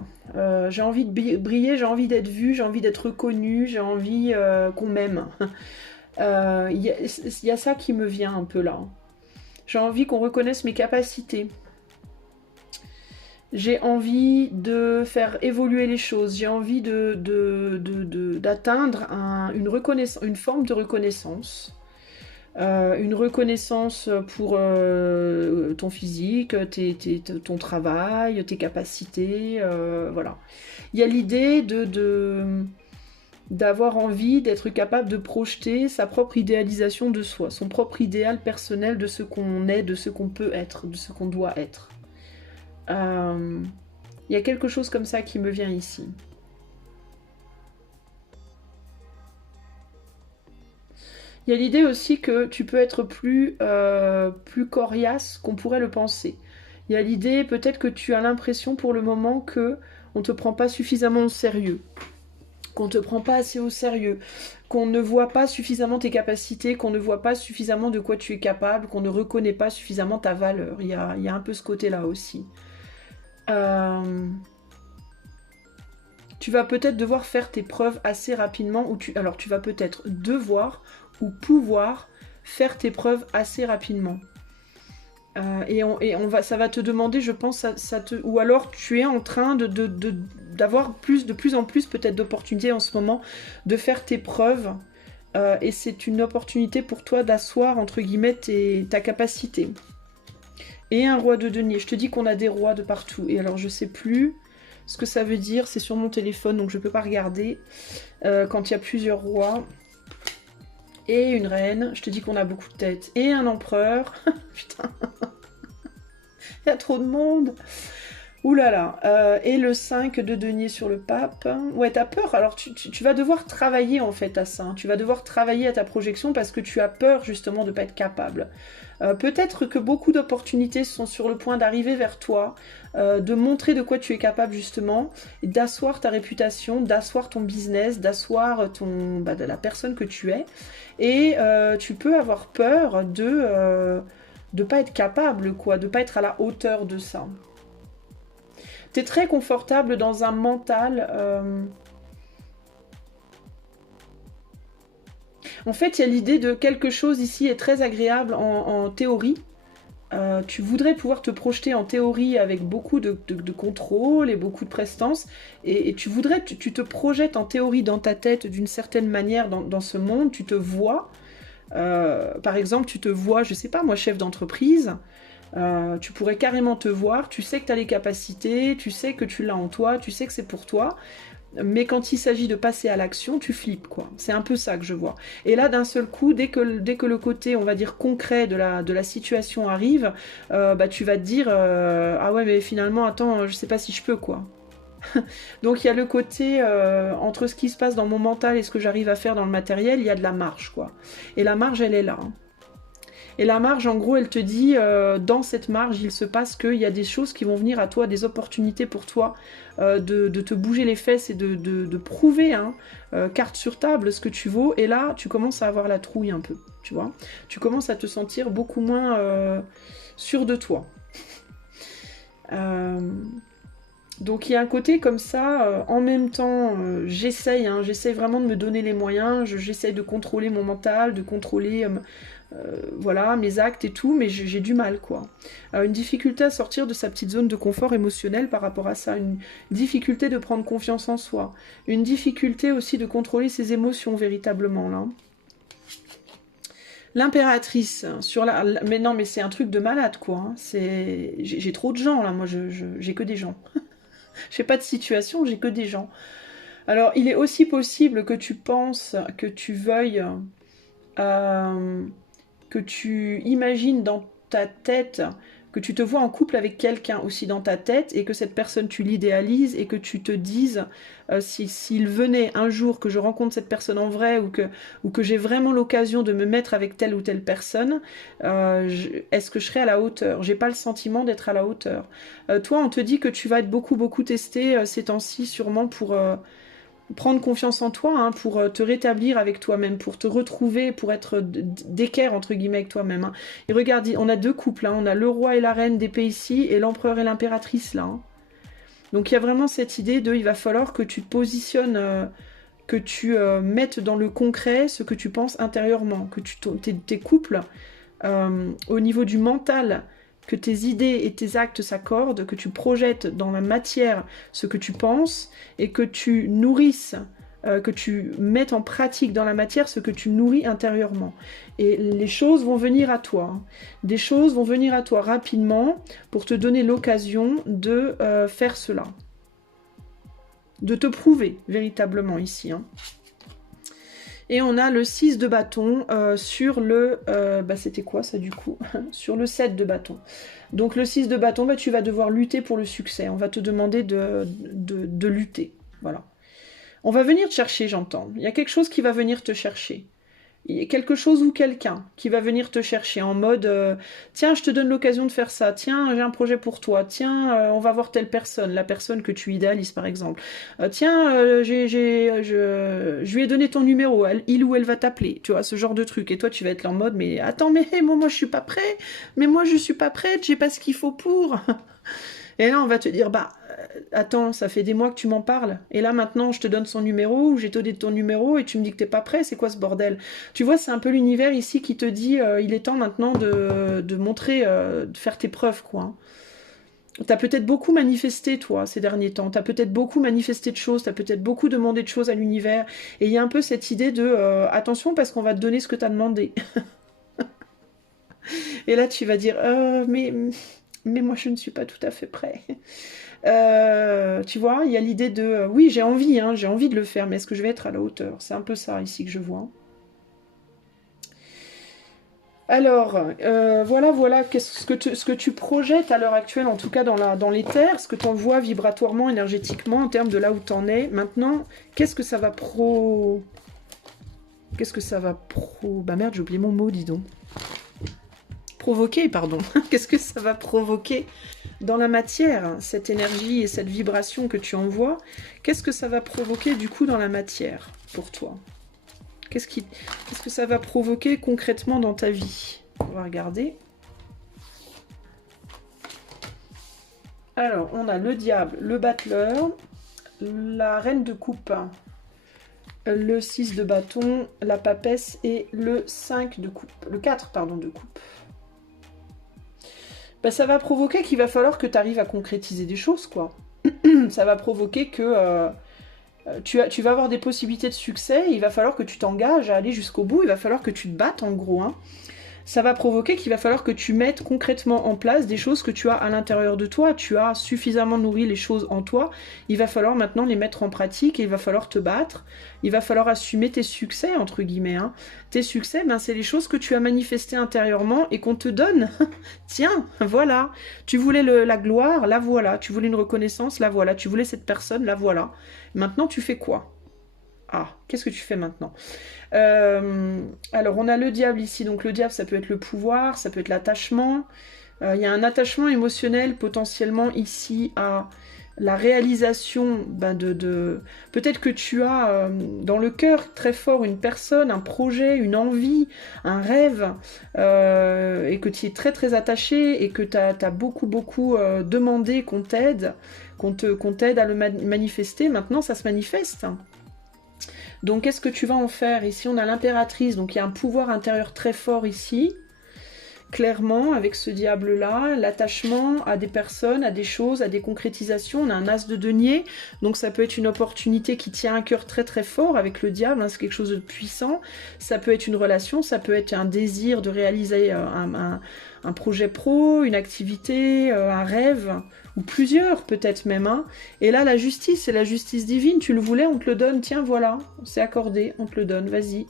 J'ai envie de briller, j'ai envie d'être vue, j'ai envie d'être reconnue, j'ai envie qu'on m'aime. Il y a ça qui me vient un peu là. J'ai envie qu'on reconnaisse mes capacités. J'ai envie de faire évoluer les choses. J'ai envie d'atteindre une forme de reconnaissance. Une reconnaissance pour ton physique, ton travail, tes capacités. Voilà. Il y a l'idée d'avoir envie d'être capable de projeter sa propre idéalisation de soi, son propre idéal personnel de ce qu'on est, de ce qu'on peut être, de ce qu'on doit être. Il y a quelque chose comme ça qui me vient ici. Il y a l'idée aussi que tu peux être plus coriace qu'on pourrait le penser. Il y a l'idée peut-être que tu as l'impression pour le moment que on ne te prend pas suffisamment au sérieux, qu'on ne te prend pas assez au sérieux, qu'on ne voit pas suffisamment tes capacités, qu'on ne voit pas suffisamment de quoi tu es capable, qu'on ne reconnaît pas suffisamment ta valeur. Il y a un peu ce côté-là aussi. Tu vas peut-être devoir faire tes preuves assez rapidement, alors tu vas peut-être devoir ou pouvoir faire tes preuves assez rapidement. Ça va te demander, je pense, ou alors tu es en train d'avoir de plus en plus peut-être d'opportunités en ce moment de faire tes preuves. Et c'est une opportunité pour toi d'asseoir, entre guillemets, ta capacité. Et un roi de denier. Je te dis qu'on a des rois de partout. Et alors, je sais plus ce que ça veut dire. C'est sur mon téléphone, donc je peux pas regarder. Quand il y a plusieurs rois. Et une reine. Je te dis qu'on a beaucoup de têtes. Et un empereur. Putain. Il y a trop de monde. Ouh là là. Et le 5 de denier sur le pape. Ouais, t'as peur. Alors, tu vas devoir travailler, en fait, à ça. Hein. Tu vas devoir travailler à ta projection parce que tu as peur, justement, de ne pas être capable. Peut-être que beaucoup d'opportunités sont sur le point d'arriver vers toi, de montrer de quoi tu es capable justement, d'asseoir ta réputation, d'asseoir ton business, d'asseoir de la personne que tu es. Et tu peux avoir peur de pas être capable, quoi, de pas être à la hauteur de ça. T'es très confortable dans un mental... En fait, il y a l'idée de quelque chose ici est très agréable en théorie. Tu voudrais pouvoir te projeter en théorie avec beaucoup de contrôle et beaucoup de prestance, et tu te projettes en théorie dans ta tête d'une certaine manière dans ce monde, tu te vois, par exemple, tu te vois, je sais pas moi, chef d'entreprise, tu pourrais carrément te voir, tu sais que tu as les capacités, tu sais que tu l'as en toi, tu sais que c'est pour toi, mais quand il s'agit de passer à l'action, tu flippes, quoi. C'est un peu ça que je vois. Et là, d'un seul coup, dès que le côté, on va dire, concret de la situation arrive, bah, tu vas te dire, ah ouais, mais finalement, attends, je sais pas si je peux, quoi. Donc il y a le côté, entre ce qui se passe dans mon mental et ce que j'arrive à faire dans le matériel, il y a de la marge, quoi. Et la marge, elle est là, hein. Et la marge, en gros, elle te dit, dans cette marge, il se passe qu'il y a des choses qui vont venir à toi, des opportunités pour toi, de te bouger les fesses et de prouver, hein, carte sur table, ce que tu vaux. Et là, tu commences à avoir la trouille un peu, tu vois. Tu commences à te sentir beaucoup moins sûr de toi. Donc il y a un côté comme ça, en même temps, j'essaye vraiment de me donner les moyens, j'essaye de contrôler mon mental, de contrôler voilà, mes actes et tout, mais j'ai du mal, quoi. Une difficulté à sortir de sa petite zone de confort émotionnel par rapport à ça, une difficulté de prendre confiance en soi, une difficulté aussi de contrôler ses émotions véritablement, là. L'impératrice, mais non, mais c'est un truc de malade, quoi, hein. J'ai trop de gens, là, moi, j'ai que des gens. J'ai pas de situation, j'ai que des gens. Alors, il est aussi possible que tu penses, que tu veuilles, que tu imagines dans ta tête, que tu te vois en couple avec quelqu'un aussi dans ta tête, et que cette personne, tu l'idéalises, et que tu te dises, s'il venait un jour que je rencontre cette personne en vrai, ou que j'ai vraiment l'occasion de me mettre avec telle ou telle personne, est-ce que je serai à la hauteur? J'ai pas le sentiment d'être à la hauteur. Toi, on te dit que tu vas être beaucoup testé ces temps-ci, sûrement pour prendre confiance en toi, hein, pour te rétablir avec toi-même, pour te retrouver, pour être d'équerre entre guillemets avec toi-même, hein. Et regarde, on a deux couples, hein, on a le roi et la reine d'épée ici, et l'empereur et l'impératrice là, hein. Donc il y a vraiment cette idée de, il va falloir que tu te positionnes, que tu mettes dans le concret ce que tu penses intérieurement, que tes couples, au niveau du mental, que tes idées et tes actes s'accordent, que tu projettes dans la matière ce que tu penses, et que tu nourrisses, que tu mettes en pratique dans la matière ce que tu nourris intérieurement. Et les choses vont venir à toi, hein. Des choses vont venir à toi rapidement pour te donner l'occasion de faire cela. De te prouver véritablement ici, hein. Et on a le 6 de bâton sur le... c'était quoi ça du coup? Sur le 7 de bâton. Donc le 6 de bâton, tu vas devoir lutter pour le succès. On va te demander de lutter. Voilà. On va venir te chercher, j'entends. Il y a quelque chose qui va venir te chercher. Il y a quelque chose ou quelqu'un qui va venir te chercher en mode tiens, je te donne l'occasion de faire ça, tiens, j'ai un projet pour toi, tiens, on va voir telle personne, la personne que tu idéalises par exemple, tiens, je lui ai donné ton numéro, il ou elle va t'appeler, tu vois, ce genre de truc. Et toi tu vas être là en mode mais attends, mais moi je suis pas prêt, mais moi je suis pas prête, j'ai pas ce qu'il faut pour. Et là, on va te dire, attends, ça fait des mois que tu m'en parles. Et là, maintenant, je te donne son numéro, ou j'ai donné ton numéro, et tu me dis que t'es pas prêt. C'est quoi ce bordel? Tu vois, c'est un peu l'univers ici qui te dit, il est temps maintenant de montrer, de faire tes preuves, quoi. T'as peut-être beaucoup manifesté, toi, ces derniers temps. T'as peut-être beaucoup manifesté de choses, t'as peut-être beaucoup demandé de choses à l'univers. Et il y a un peu cette idée de, attention, parce qu'on va te donner ce que t'as demandé. Et là, tu vas dire, mais moi je ne suis pas tout à fait prêt. Tu vois, il y a l'idée de oui, j'ai envie de le faire, mais est-ce que je vais être à la hauteur? C'est un peu ça ici que je vois. Alors, voilà ce que tu projettes à l'heure actuelle, en tout cas dans l'éther, ce que tu envoies vibratoirement, énergétiquement, en termes de là où tu en es. Maintenant, qu'est-ce que ça va Bah merde, j'ai oublié mon mot, dis donc. Provoquer, pardon. Qu'est-ce que ça va provoquer dans la matière, cette énergie et cette vibration que tu envoies? Qu'est-ce que ça va provoquer du coup dans la matière pour toi? Qu'est-ce que ça va provoquer concrètement dans ta vie? On va regarder. Alors, on a le diable, le battleur, la reine de coupe, le 6 de bâton, la papesse et le 5 de coupe. Le 4, pardon, de coupe. Bah, ça va provoquer qu'il va falloir que tu arrives à concrétiser des choses, quoi. Ça va provoquer que tu vas avoir des possibilités de succès, il va falloir que tu t'engages à aller jusqu'au bout, il va falloir que tu te battes, en gros, hein. Ça va provoquer qu'il va falloir que tu mettes concrètement en place des choses que tu as à l'intérieur de toi. Tu as suffisamment nourri les choses en toi. Il va falloir maintenant les mettre en pratique et il va falloir te battre. Il va falloir assumer tes succès, entre guillemets, hein. Tes succès, ben, c'est les choses que tu as manifestées intérieurement et qu'on te donne. Tiens, voilà. Tu voulais la gloire, la voilà. Tu voulais une reconnaissance, la voilà. Tu voulais cette personne, la voilà. Maintenant, tu fais quoi? Ah, qu'est-ce que tu fais maintenant? Alors, on a le diable ici. Donc, le diable, ça peut être le pouvoir, ça peut être l'attachement. Il y a un attachement émotionnel potentiellement ici à la réalisation peut-être que tu as dans le cœur très fort une personne, un projet, une envie, un rêve, et que tu es très très attaché et que tu as beaucoup demandé qu'on t'aide, qu'on t'aide à le manifester. Maintenant, ça se manifeste. Donc, qu'est-ce que tu vas en faire? Ici, on a l'impératrice, donc il y a un pouvoir intérieur très fort ici, clairement, avec ce diable-là, l'attachement à des personnes, à des choses, à des concrétisations. On a un as de denier, donc ça peut être une opportunité qui tient un cœur très très fort avec le diable, hein, c'est quelque chose de puissant. Ça peut être une relation, ça peut être un désir de réaliser un projet pro, une activité, un rêve, ou plusieurs peut-être même, hein. Et là, la justice, c'est la justice divine, tu le voulais, on te le donne, tiens, voilà, c'est accordé, on te le donne, vas-y.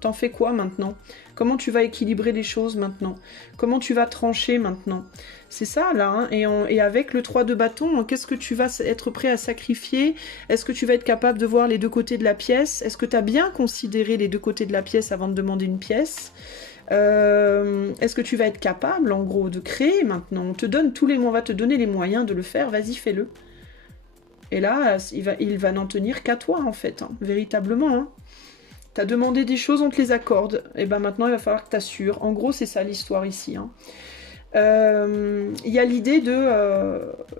T'en fais quoi maintenant? Comment tu vas équilibrer les choses maintenant? Comment tu vas trancher maintenant? C'est ça, là, hein. Et avec le 3 de bâton, qu'est-ce que tu vas être prêt à sacrifier? Est-ce que tu vas être capable de voir les deux côtés de la pièce? Est-ce que tu as bien considéré les deux côtés de la pièce avant de demander une pièce? Est-ce que tu vas être capable, en gros, de créer maintenant? On te donne on va te donner les moyens de le faire, vas-y, fais-le. Et là, il va n'en tenir qu'à toi, en fait, hein, véritablement, hein. T'as demandé des choses, on te les accorde. Et ben maintenant, il va falloir que t'assures. En gros, c'est ça l'histoire ici, hein. Il y a l'idée de...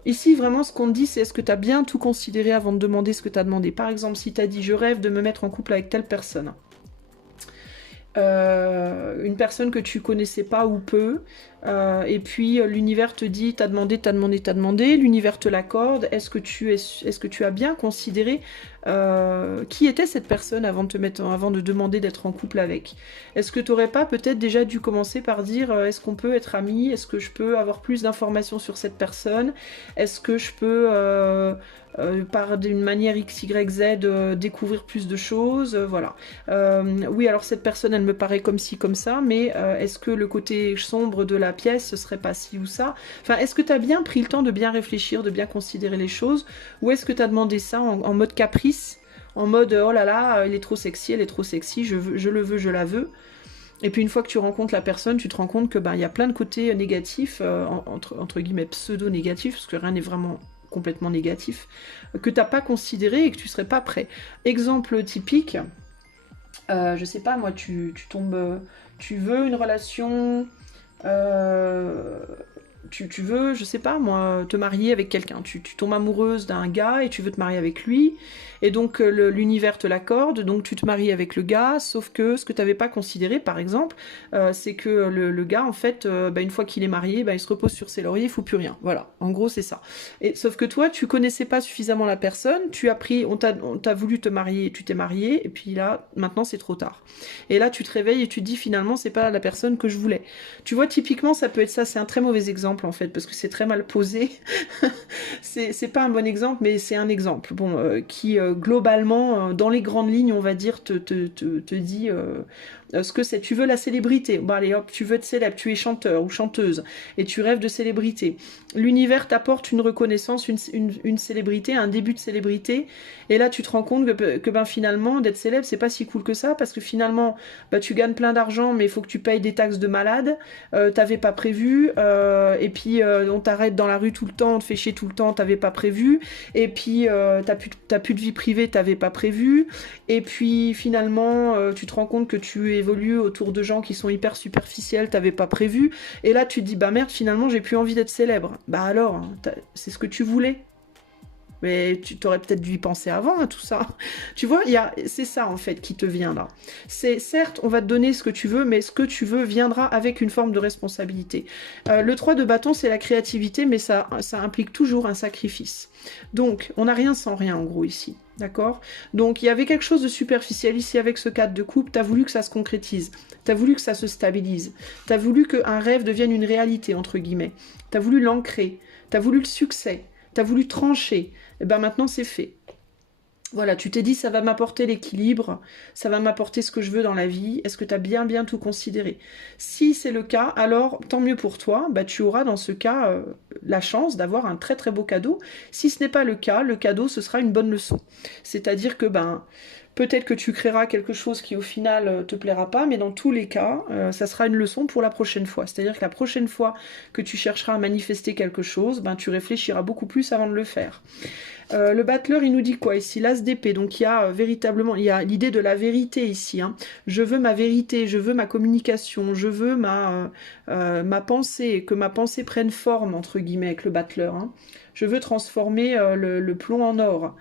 ici, vraiment, ce qu'on te dit, c'est est-ce que tu as bien tout considéré avant de demander ce que tu as demandé. Par exemple, si tu as dit « je rêve de me mettre en couple avec telle personne », une personne que tu connaissais pas ou peu, et puis l'univers te dit t'as demandé, l'univers te l'accorde, est-ce que tu as bien considéré qui était cette personne avant de demander d'être en couple avec? Est-ce que tu n'aurais pas peut-être déjà dû commencer par dire est-ce qu'on peut être amis? Est-ce que je peux avoir plus d'informations sur cette personne? Est-ce que je peux par d'une manière X, Y, Z, découvrir plus de choses, voilà. Oui, alors cette personne, elle me paraît comme ci, comme ça, mais est-ce que le côté sombre de la pièce, ce serait pas ci ou ça? Enfin, est-ce que tu as bien pris le temps de bien réfléchir, de bien considérer les choses, ou est-ce que tu as demandé ça en mode caprice, en mode oh là là, il est trop sexy, elle est trop sexy, je le veux, je la veux. Et puis une fois que tu rencontres la personne, tu te rends compte que y a plein de côtés négatifs, entre guillemets pseudo-négatifs, parce que rien n'est vraiment complètement négatif, que tu n'as pas considéré et que tu serais pas prêt. Exemple typique, je sais pas moi, tu tombes, tu veux une relation, tu veux, je sais pas moi, te marier avec quelqu'un, tu tombes amoureuse d'un gars et tu veux te marier avec lui, et donc l'univers te l'accorde, donc tu te maries avec le gars, sauf que ce que tu n'avais pas considéré par exemple, c'est que le gars en fait, une fois qu'il est marié, il se repose sur ses lauriers, il faut plus rien, voilà, en gros c'est ça. Et sauf que toi tu connaissais pas suffisamment la personne, on t'a voulu te marier, tu t'es marié, et puis là maintenant c'est trop tard. Et là tu te réveilles et tu te dis finalement c'est pas la personne que je voulais. Tu vois, typiquement ça peut être ça, c'est un très mauvais exemple en fait, parce que c'est très mal posé. c'est pas un bon exemple, mais c'est un exemple qui globalement, dans les grandes lignes, on va dire, te dit ce que c'est. Tu veux la célébrité, bon allez hop, tu veux être célèbre, tu es chanteur ou chanteuse, et tu rêves de célébrité. L'univers t'apporte une reconnaissance, une célébrité, un début de célébrité, et là tu te rends compte que finalement, d'être célèbre, c'est pas si cool que ça, parce que finalement, tu gagnes plein d'argent, mais il faut que tu payes des taxes de malade, t'avais pas prévu, et puis on t'arrête dans la rue tout le temps, on te fait chier tout le temps, t'avais pas prévu, et puis t'as plus de vie privée, t'avais pas prévu, et puis finalement tu te rends compte que tu évolues autour de gens qui sont hyper superficiels, t'avais pas prévu, et là tu te dis bah merde, finalement j'ai plus envie d'être célèbre. Bah alors, c'est ce que tu voulais. Mais tu t'aurais peut-être dû y penser avant, hein, tout ça. Tu vois, c'est ça en fait qui te vient là. C'est certes, on va te donner ce que tu veux, mais ce que tu veux viendra avec une forme de responsabilité. Le 3 de bâton, c'est la créativité, mais ça implique toujours un sacrifice. Donc, on n'a rien sans rien en gros ici. D'accord? Donc, il y avait quelque chose de superficiel ici avec ce 4 de coupe. Tu as voulu que ça se concrétise. Tu as voulu que ça se stabilise. Tu as voulu qu'un rêve devienne une réalité, entre guillemets. Tu as voulu l'ancrer. Tu as voulu le succès. Tu as voulu trancher. Et ben maintenant, c'est fait. Voilà, tu t'es dit, ça va m'apporter l'équilibre, ça va m'apporter ce que je veux dans la vie. Est-ce que tu as bien tout considéré? Si c'est le cas, alors tant mieux pour toi. Bah, tu auras dans ce cas la chance d'avoir un très beau cadeau. Si ce n'est pas le cas, le cadeau, ce sera une bonne leçon. C'est-à-dire que peut-être que tu créeras quelque chose qui au final te plaira pas, mais dans tous les cas, ça sera une leçon pour la prochaine fois. C'est-à-dire que la prochaine fois que tu chercheras à manifester quelque chose, tu réfléchiras beaucoup plus avant de le faire. Le battleur, il nous dit quoi ici? L'as d'épée. Donc il y a véritablement, il y a l'idée de la vérité ici. Hein. Je veux ma vérité, je veux ma communication, je veux ma pensée, que ma pensée prenne forme, entre guillemets, avec le battleur. Hein. Je veux transformer le plomb en or.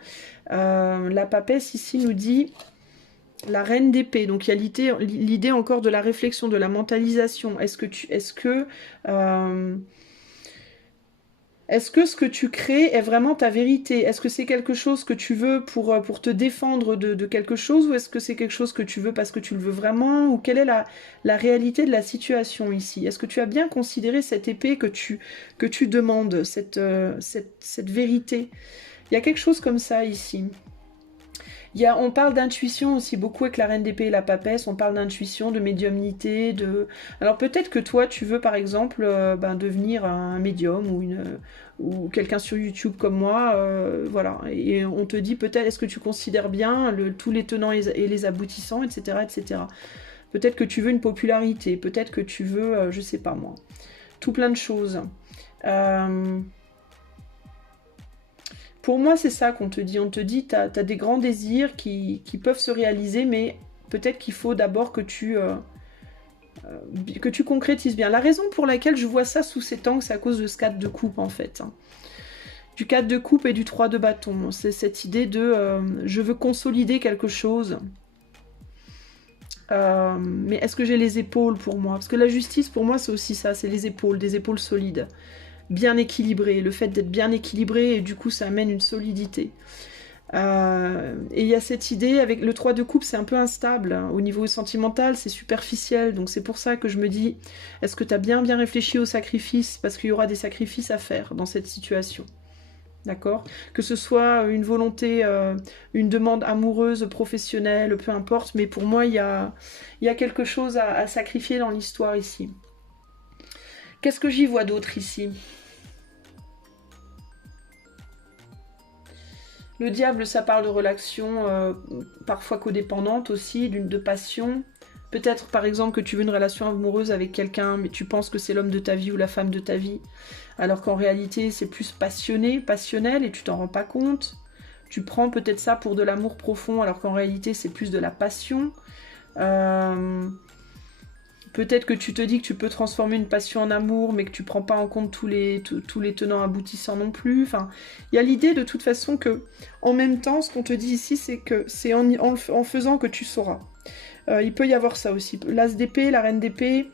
La papesse ici nous dit la reine d'épée. Donc il y a l'idée encore de la réflexion, de la mentalisation. Est-ce que ce que tu crées est vraiment ta vérité? Est-ce que c'est quelque chose que tu veux pour te défendre de quelque chose, ou est-ce que c'est quelque chose que tu veux parce que tu le veux vraiment? Ou quelle est la réalité de la situation ici? Est-ce que tu as bien considéré cette épée que tu demandes, cette vérité? Il y a quelque chose comme ça ici. On parle d'intuition aussi beaucoup avec la reine d'épée et la papesse, on parle d'intuition, de médiumnité, Alors peut-être que toi tu veux par exemple devenir un médium ou quelqu'un sur YouTube comme moi, voilà, et on te dit peut-être, est-ce que tu considères bien tous les tenants et les aboutissants, etc. etc. Peut-être que tu veux une popularité, peut-être que tu veux, je sais pas moi, tout plein de choses. Pour moi, c'est ça qu'on te dit. On te dit, tu as des grands désirs qui peuvent se réaliser, mais peut-être qu'il faut d'abord que tu concrétises bien. La raison pour laquelle je vois ça sous cet angle, c'est à cause de ce 4 de coupe, en fait. Hein. Du 4 de coupe et du 3 de bâton. C'est cette idée de je veux consolider quelque chose. Mais est-ce que j'ai les épaules pour moi? Parce que la justice, pour moi, c'est aussi ça, c'est les épaules, des épaules solides. Bien équilibré, le fait d'être bien équilibré, et du coup ça amène une solidité. Et il y a cette idée, avec le 3 de coupe, c'est un peu instable, hein. Au niveau sentimental, c'est superficiel, donc c'est pour ça que je me dis, est-ce que tu as bien réfléchi au sacrifice? Parce qu'il y aura des sacrifices à faire dans cette situation. D'accord? Que ce soit une volonté, une demande amoureuse, professionnelle, peu importe, mais pour moi, il y a quelque chose à sacrifier dans l'histoire ici. Qu'est-ce que j'y vois d'autre ici? Le diable, ça parle de relations parfois codépendantes aussi, de passion. Peut-être par exemple que tu veux une relation amoureuse avec quelqu'un, mais tu penses que c'est l'homme de ta vie ou la femme de ta vie, alors qu'en réalité c'est plus passionné, passionnel, et tu t'en rends pas compte. Tu prends peut-être ça pour de l'amour profond, alors qu'en réalité c'est plus de la passion. Peut-être que tu te dis que tu peux transformer une passion en amour, mais que tu prends pas en compte tous les tenants aboutissants non plus. Enfin, il y a l'idée de toute façon que, en même temps, ce qu'on te dit ici, c'est que c'est en faisant que tu sauras. Il peut y avoir ça aussi. L'as d'épée, la reine d'épée,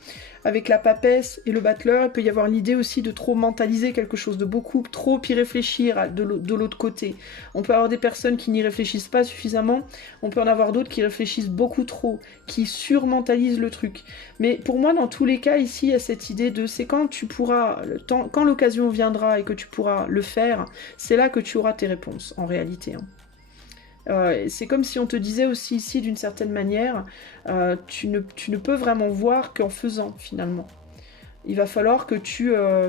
avec la papesse et le battleur, il peut y avoir l'idée aussi de trop mentaliser quelque chose, de beaucoup trop y réfléchir de l'autre côté. On peut avoir des personnes qui n'y réfléchissent pas suffisamment, on peut en avoir d'autres qui réfléchissent beaucoup trop, qui surmentalisent le truc. Mais pour moi, dans tous les cas, ici, il y a cette idée de, c'est quand tu pourras, quand l'occasion viendra et que tu pourras le faire, c'est là que tu auras tes réponses, en réalité. Hein. C'est comme si on te disait aussi ici, d'une certaine manière, tu ne peux vraiment voir qu'en faisant, finalement. Il va falloir que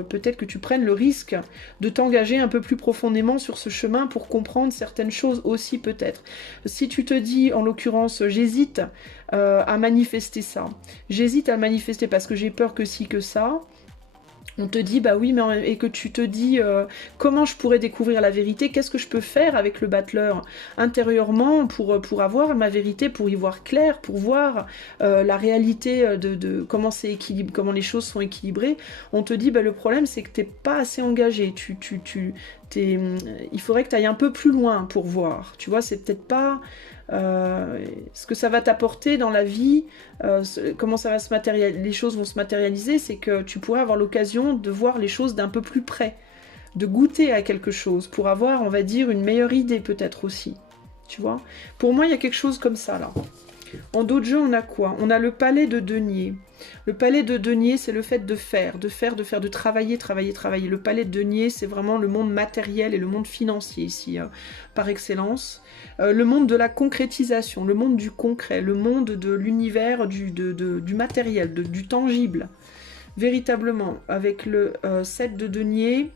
peut-être que tu prennes le risque de t'engager un peu plus profondément sur ce chemin pour comprendre certaines choses aussi, peut-être. Si tu te dis, en l'occurrence, j'hésite à manifester ça, j'hésite à manifester parce que j'ai peur que ci, que ça, On te dit, bah oui, mais et que tu te dis comment je pourrais découvrir la vérité, qu'est-ce que je peux faire avec le battleur intérieurement pour avoir ma vérité, pour y voir clair, pour voir la réalité de comment c'est équilibré, comment les choses sont équilibrées. On te dit, bah le problème c'est que t'es pas assez engagé, il faudrait que tu ailles un peu plus loin pour voir. Tu vois, c'est peut-être pas ce que ça va t'apporter dans la vie, comment ça va se matérialiser, les choses vont se matérialiser, c'est que tu pourrais avoir l'occasion de voir les choses d'un peu plus près, de goûter à quelque chose, pour avoir, on va dire, une meilleure idée peut-être aussi. Tu vois, pour moi, il y a quelque chose comme ça, là. En d'autres jeux, on a quoi? On a le palais de denier. Le palais de denier, c'est le fait de faire, de travailler. Le palais de denier, c'est vraiment le monde matériel et le monde financier ici, par excellence. Le monde de la concrétisation, le monde du concret, le monde de l'univers du matériel, du tangible. Véritablement, avec le 7 de denier,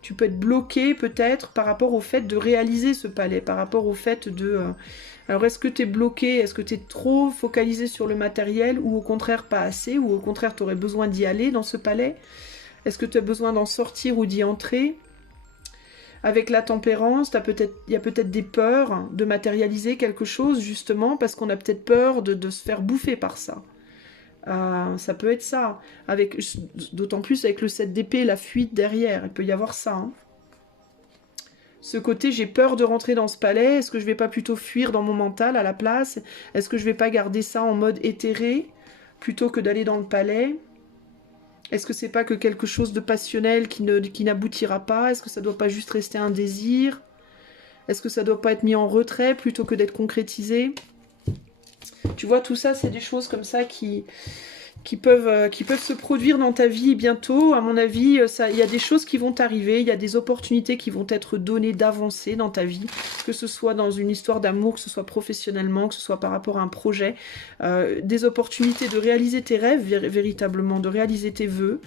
tu peux être bloqué peut-être par rapport au fait de réaliser ce palais, par rapport au fait de... alors est-ce que tu es bloqué, est-ce que tu es trop focalisé sur le matériel, ou au contraire pas assez, ou au contraire tu aurais besoin d'y aller dans ce palais? Est-ce que tu as besoin d'en sortir ou d'y entrer? Avec la tempérance, il y a peut-être des peurs de matérialiser quelque chose, justement, parce qu'on a peut-être peur de se faire bouffer par ça. Ça peut être ça, d'autant plus avec le 7 d'épée, la fuite derrière, il peut y avoir ça. Hein. Ce côté, j'ai peur de rentrer dans ce palais, est-ce que je vais pas plutôt fuir dans mon mental à la place? Est-ce que je vais pas garder ça en mode éthéré, plutôt que d'aller dans le palais? Est-ce que c'est pas que quelque chose de passionnel qui n'aboutira pas? Est-ce que ça doit pas juste rester un désir? Est-ce que ça doit pas être mis en retrait, plutôt que d'être concrétisé? Tu vois, tout ça, c'est des choses comme ça qui peuvent se produire dans ta vie bientôt. À mon avis, il y a des choses qui vont t'arriver, il y a des opportunités qui vont être données d'avancer dans ta vie, que ce soit dans une histoire d'amour, que ce soit professionnellement, que ce soit par rapport à un projet, des opportunités de réaliser tes rêves, véritablement, de réaliser tes vœux.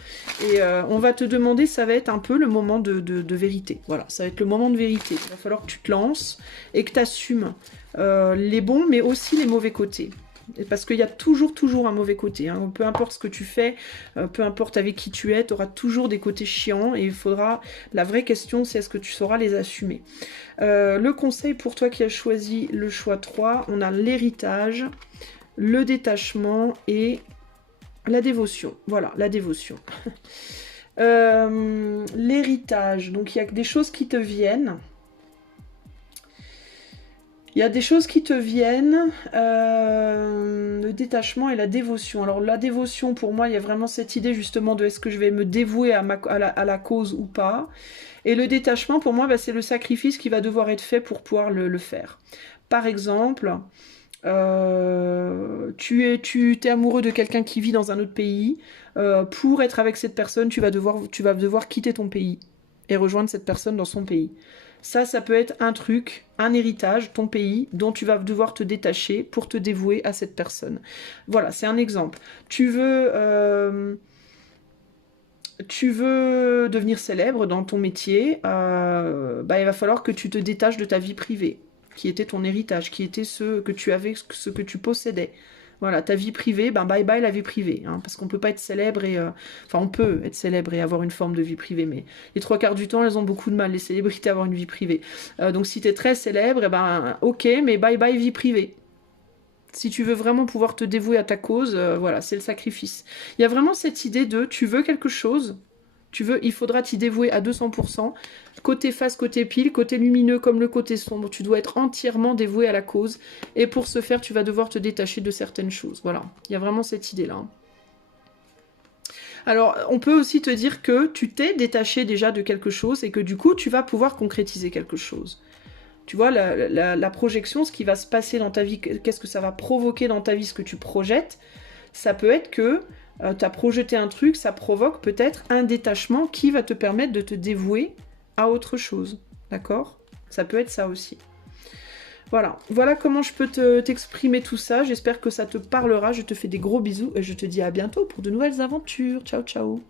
Et on va te demander, ça va être un peu le moment de vérité. Voilà, ça va être le moment de vérité. Il va falloir que tu te lances et que tu assumes les bons, mais aussi les mauvais côtés. Parce qu'il y a toujours un mauvais côté. Hein. Peu importe ce que tu fais, peu importe avec qui tu es, tu auras toujours des côtés chiants. Et il faudra... La vraie question, c'est est-ce que tu sauras les assumer. Le conseil pour toi qui as choisi le choix 3, on a l'héritage, le détachement et la dévotion. Voilà, la dévotion. L'héritage, donc il y a des choses qui te viennent. Il y a des choses qui te viennent, le détachement et la dévotion. Alors la dévotion, pour moi, il y a vraiment cette idée justement de est-ce que je vais me dévouer à la cause ou pas. Et le détachement, pour moi, bah, c'est le sacrifice qui va devoir être fait pour pouvoir le faire. Par exemple, tu es amoureux de quelqu'un qui vit dans un autre pays. Pour être avec cette personne, tu vas devoir quitter ton pays et rejoindre cette personne dans son pays. Ça peut être un truc, un héritage, ton pays, dont tu vas devoir te détacher pour te dévouer à cette personne. Voilà, c'est un exemple. Tu veux devenir célèbre dans ton métier, bah, il va falloir que tu te détaches de ta vie privée, qui était ton héritage, qui était ce que tu avais, ce que tu possédais. Voilà, ta vie privée, ben bye bye la vie privée, hein, parce qu'on peut pas être célèbre et... Enfin, on peut être célèbre et avoir une forme de vie privée, mais les 3/4 du temps, elles ont beaucoup de mal, les célébrités, à avoir une vie privée. Donc si tu es très célèbre, eh ben ok, mais bye bye vie privée. Si tu veux vraiment pouvoir te dévouer à ta cause, voilà, c'est le sacrifice. Il y a vraiment cette idée de, tu veux quelque chose, il faudra t'y dévouer à 200%. Côté face, côté pile, côté lumineux comme le côté sombre, tu dois être entièrement dévoué à la cause. Et pour ce faire, tu vas devoir te détacher de certaines choses. Voilà, il y a vraiment cette idée-là. Alors, on peut aussi te dire que tu t'es détaché déjà de quelque chose et que du coup, tu vas pouvoir concrétiser quelque chose. Tu vois, la projection, ce qui va se passer dans ta vie, qu'est-ce que ça va provoquer dans ta vie, ce que tu projettes, ça peut être que tu as projeté un truc, ça provoque peut-être un détachement qui va te permettre de te dévouer à autre chose. D'accord? Ça peut être ça aussi. Voilà. Voilà comment je peux t'exprimer tout ça. J'espère que ça te parlera. Je te fais des gros bisous et je te dis à bientôt pour de nouvelles aventures. Ciao, ciao.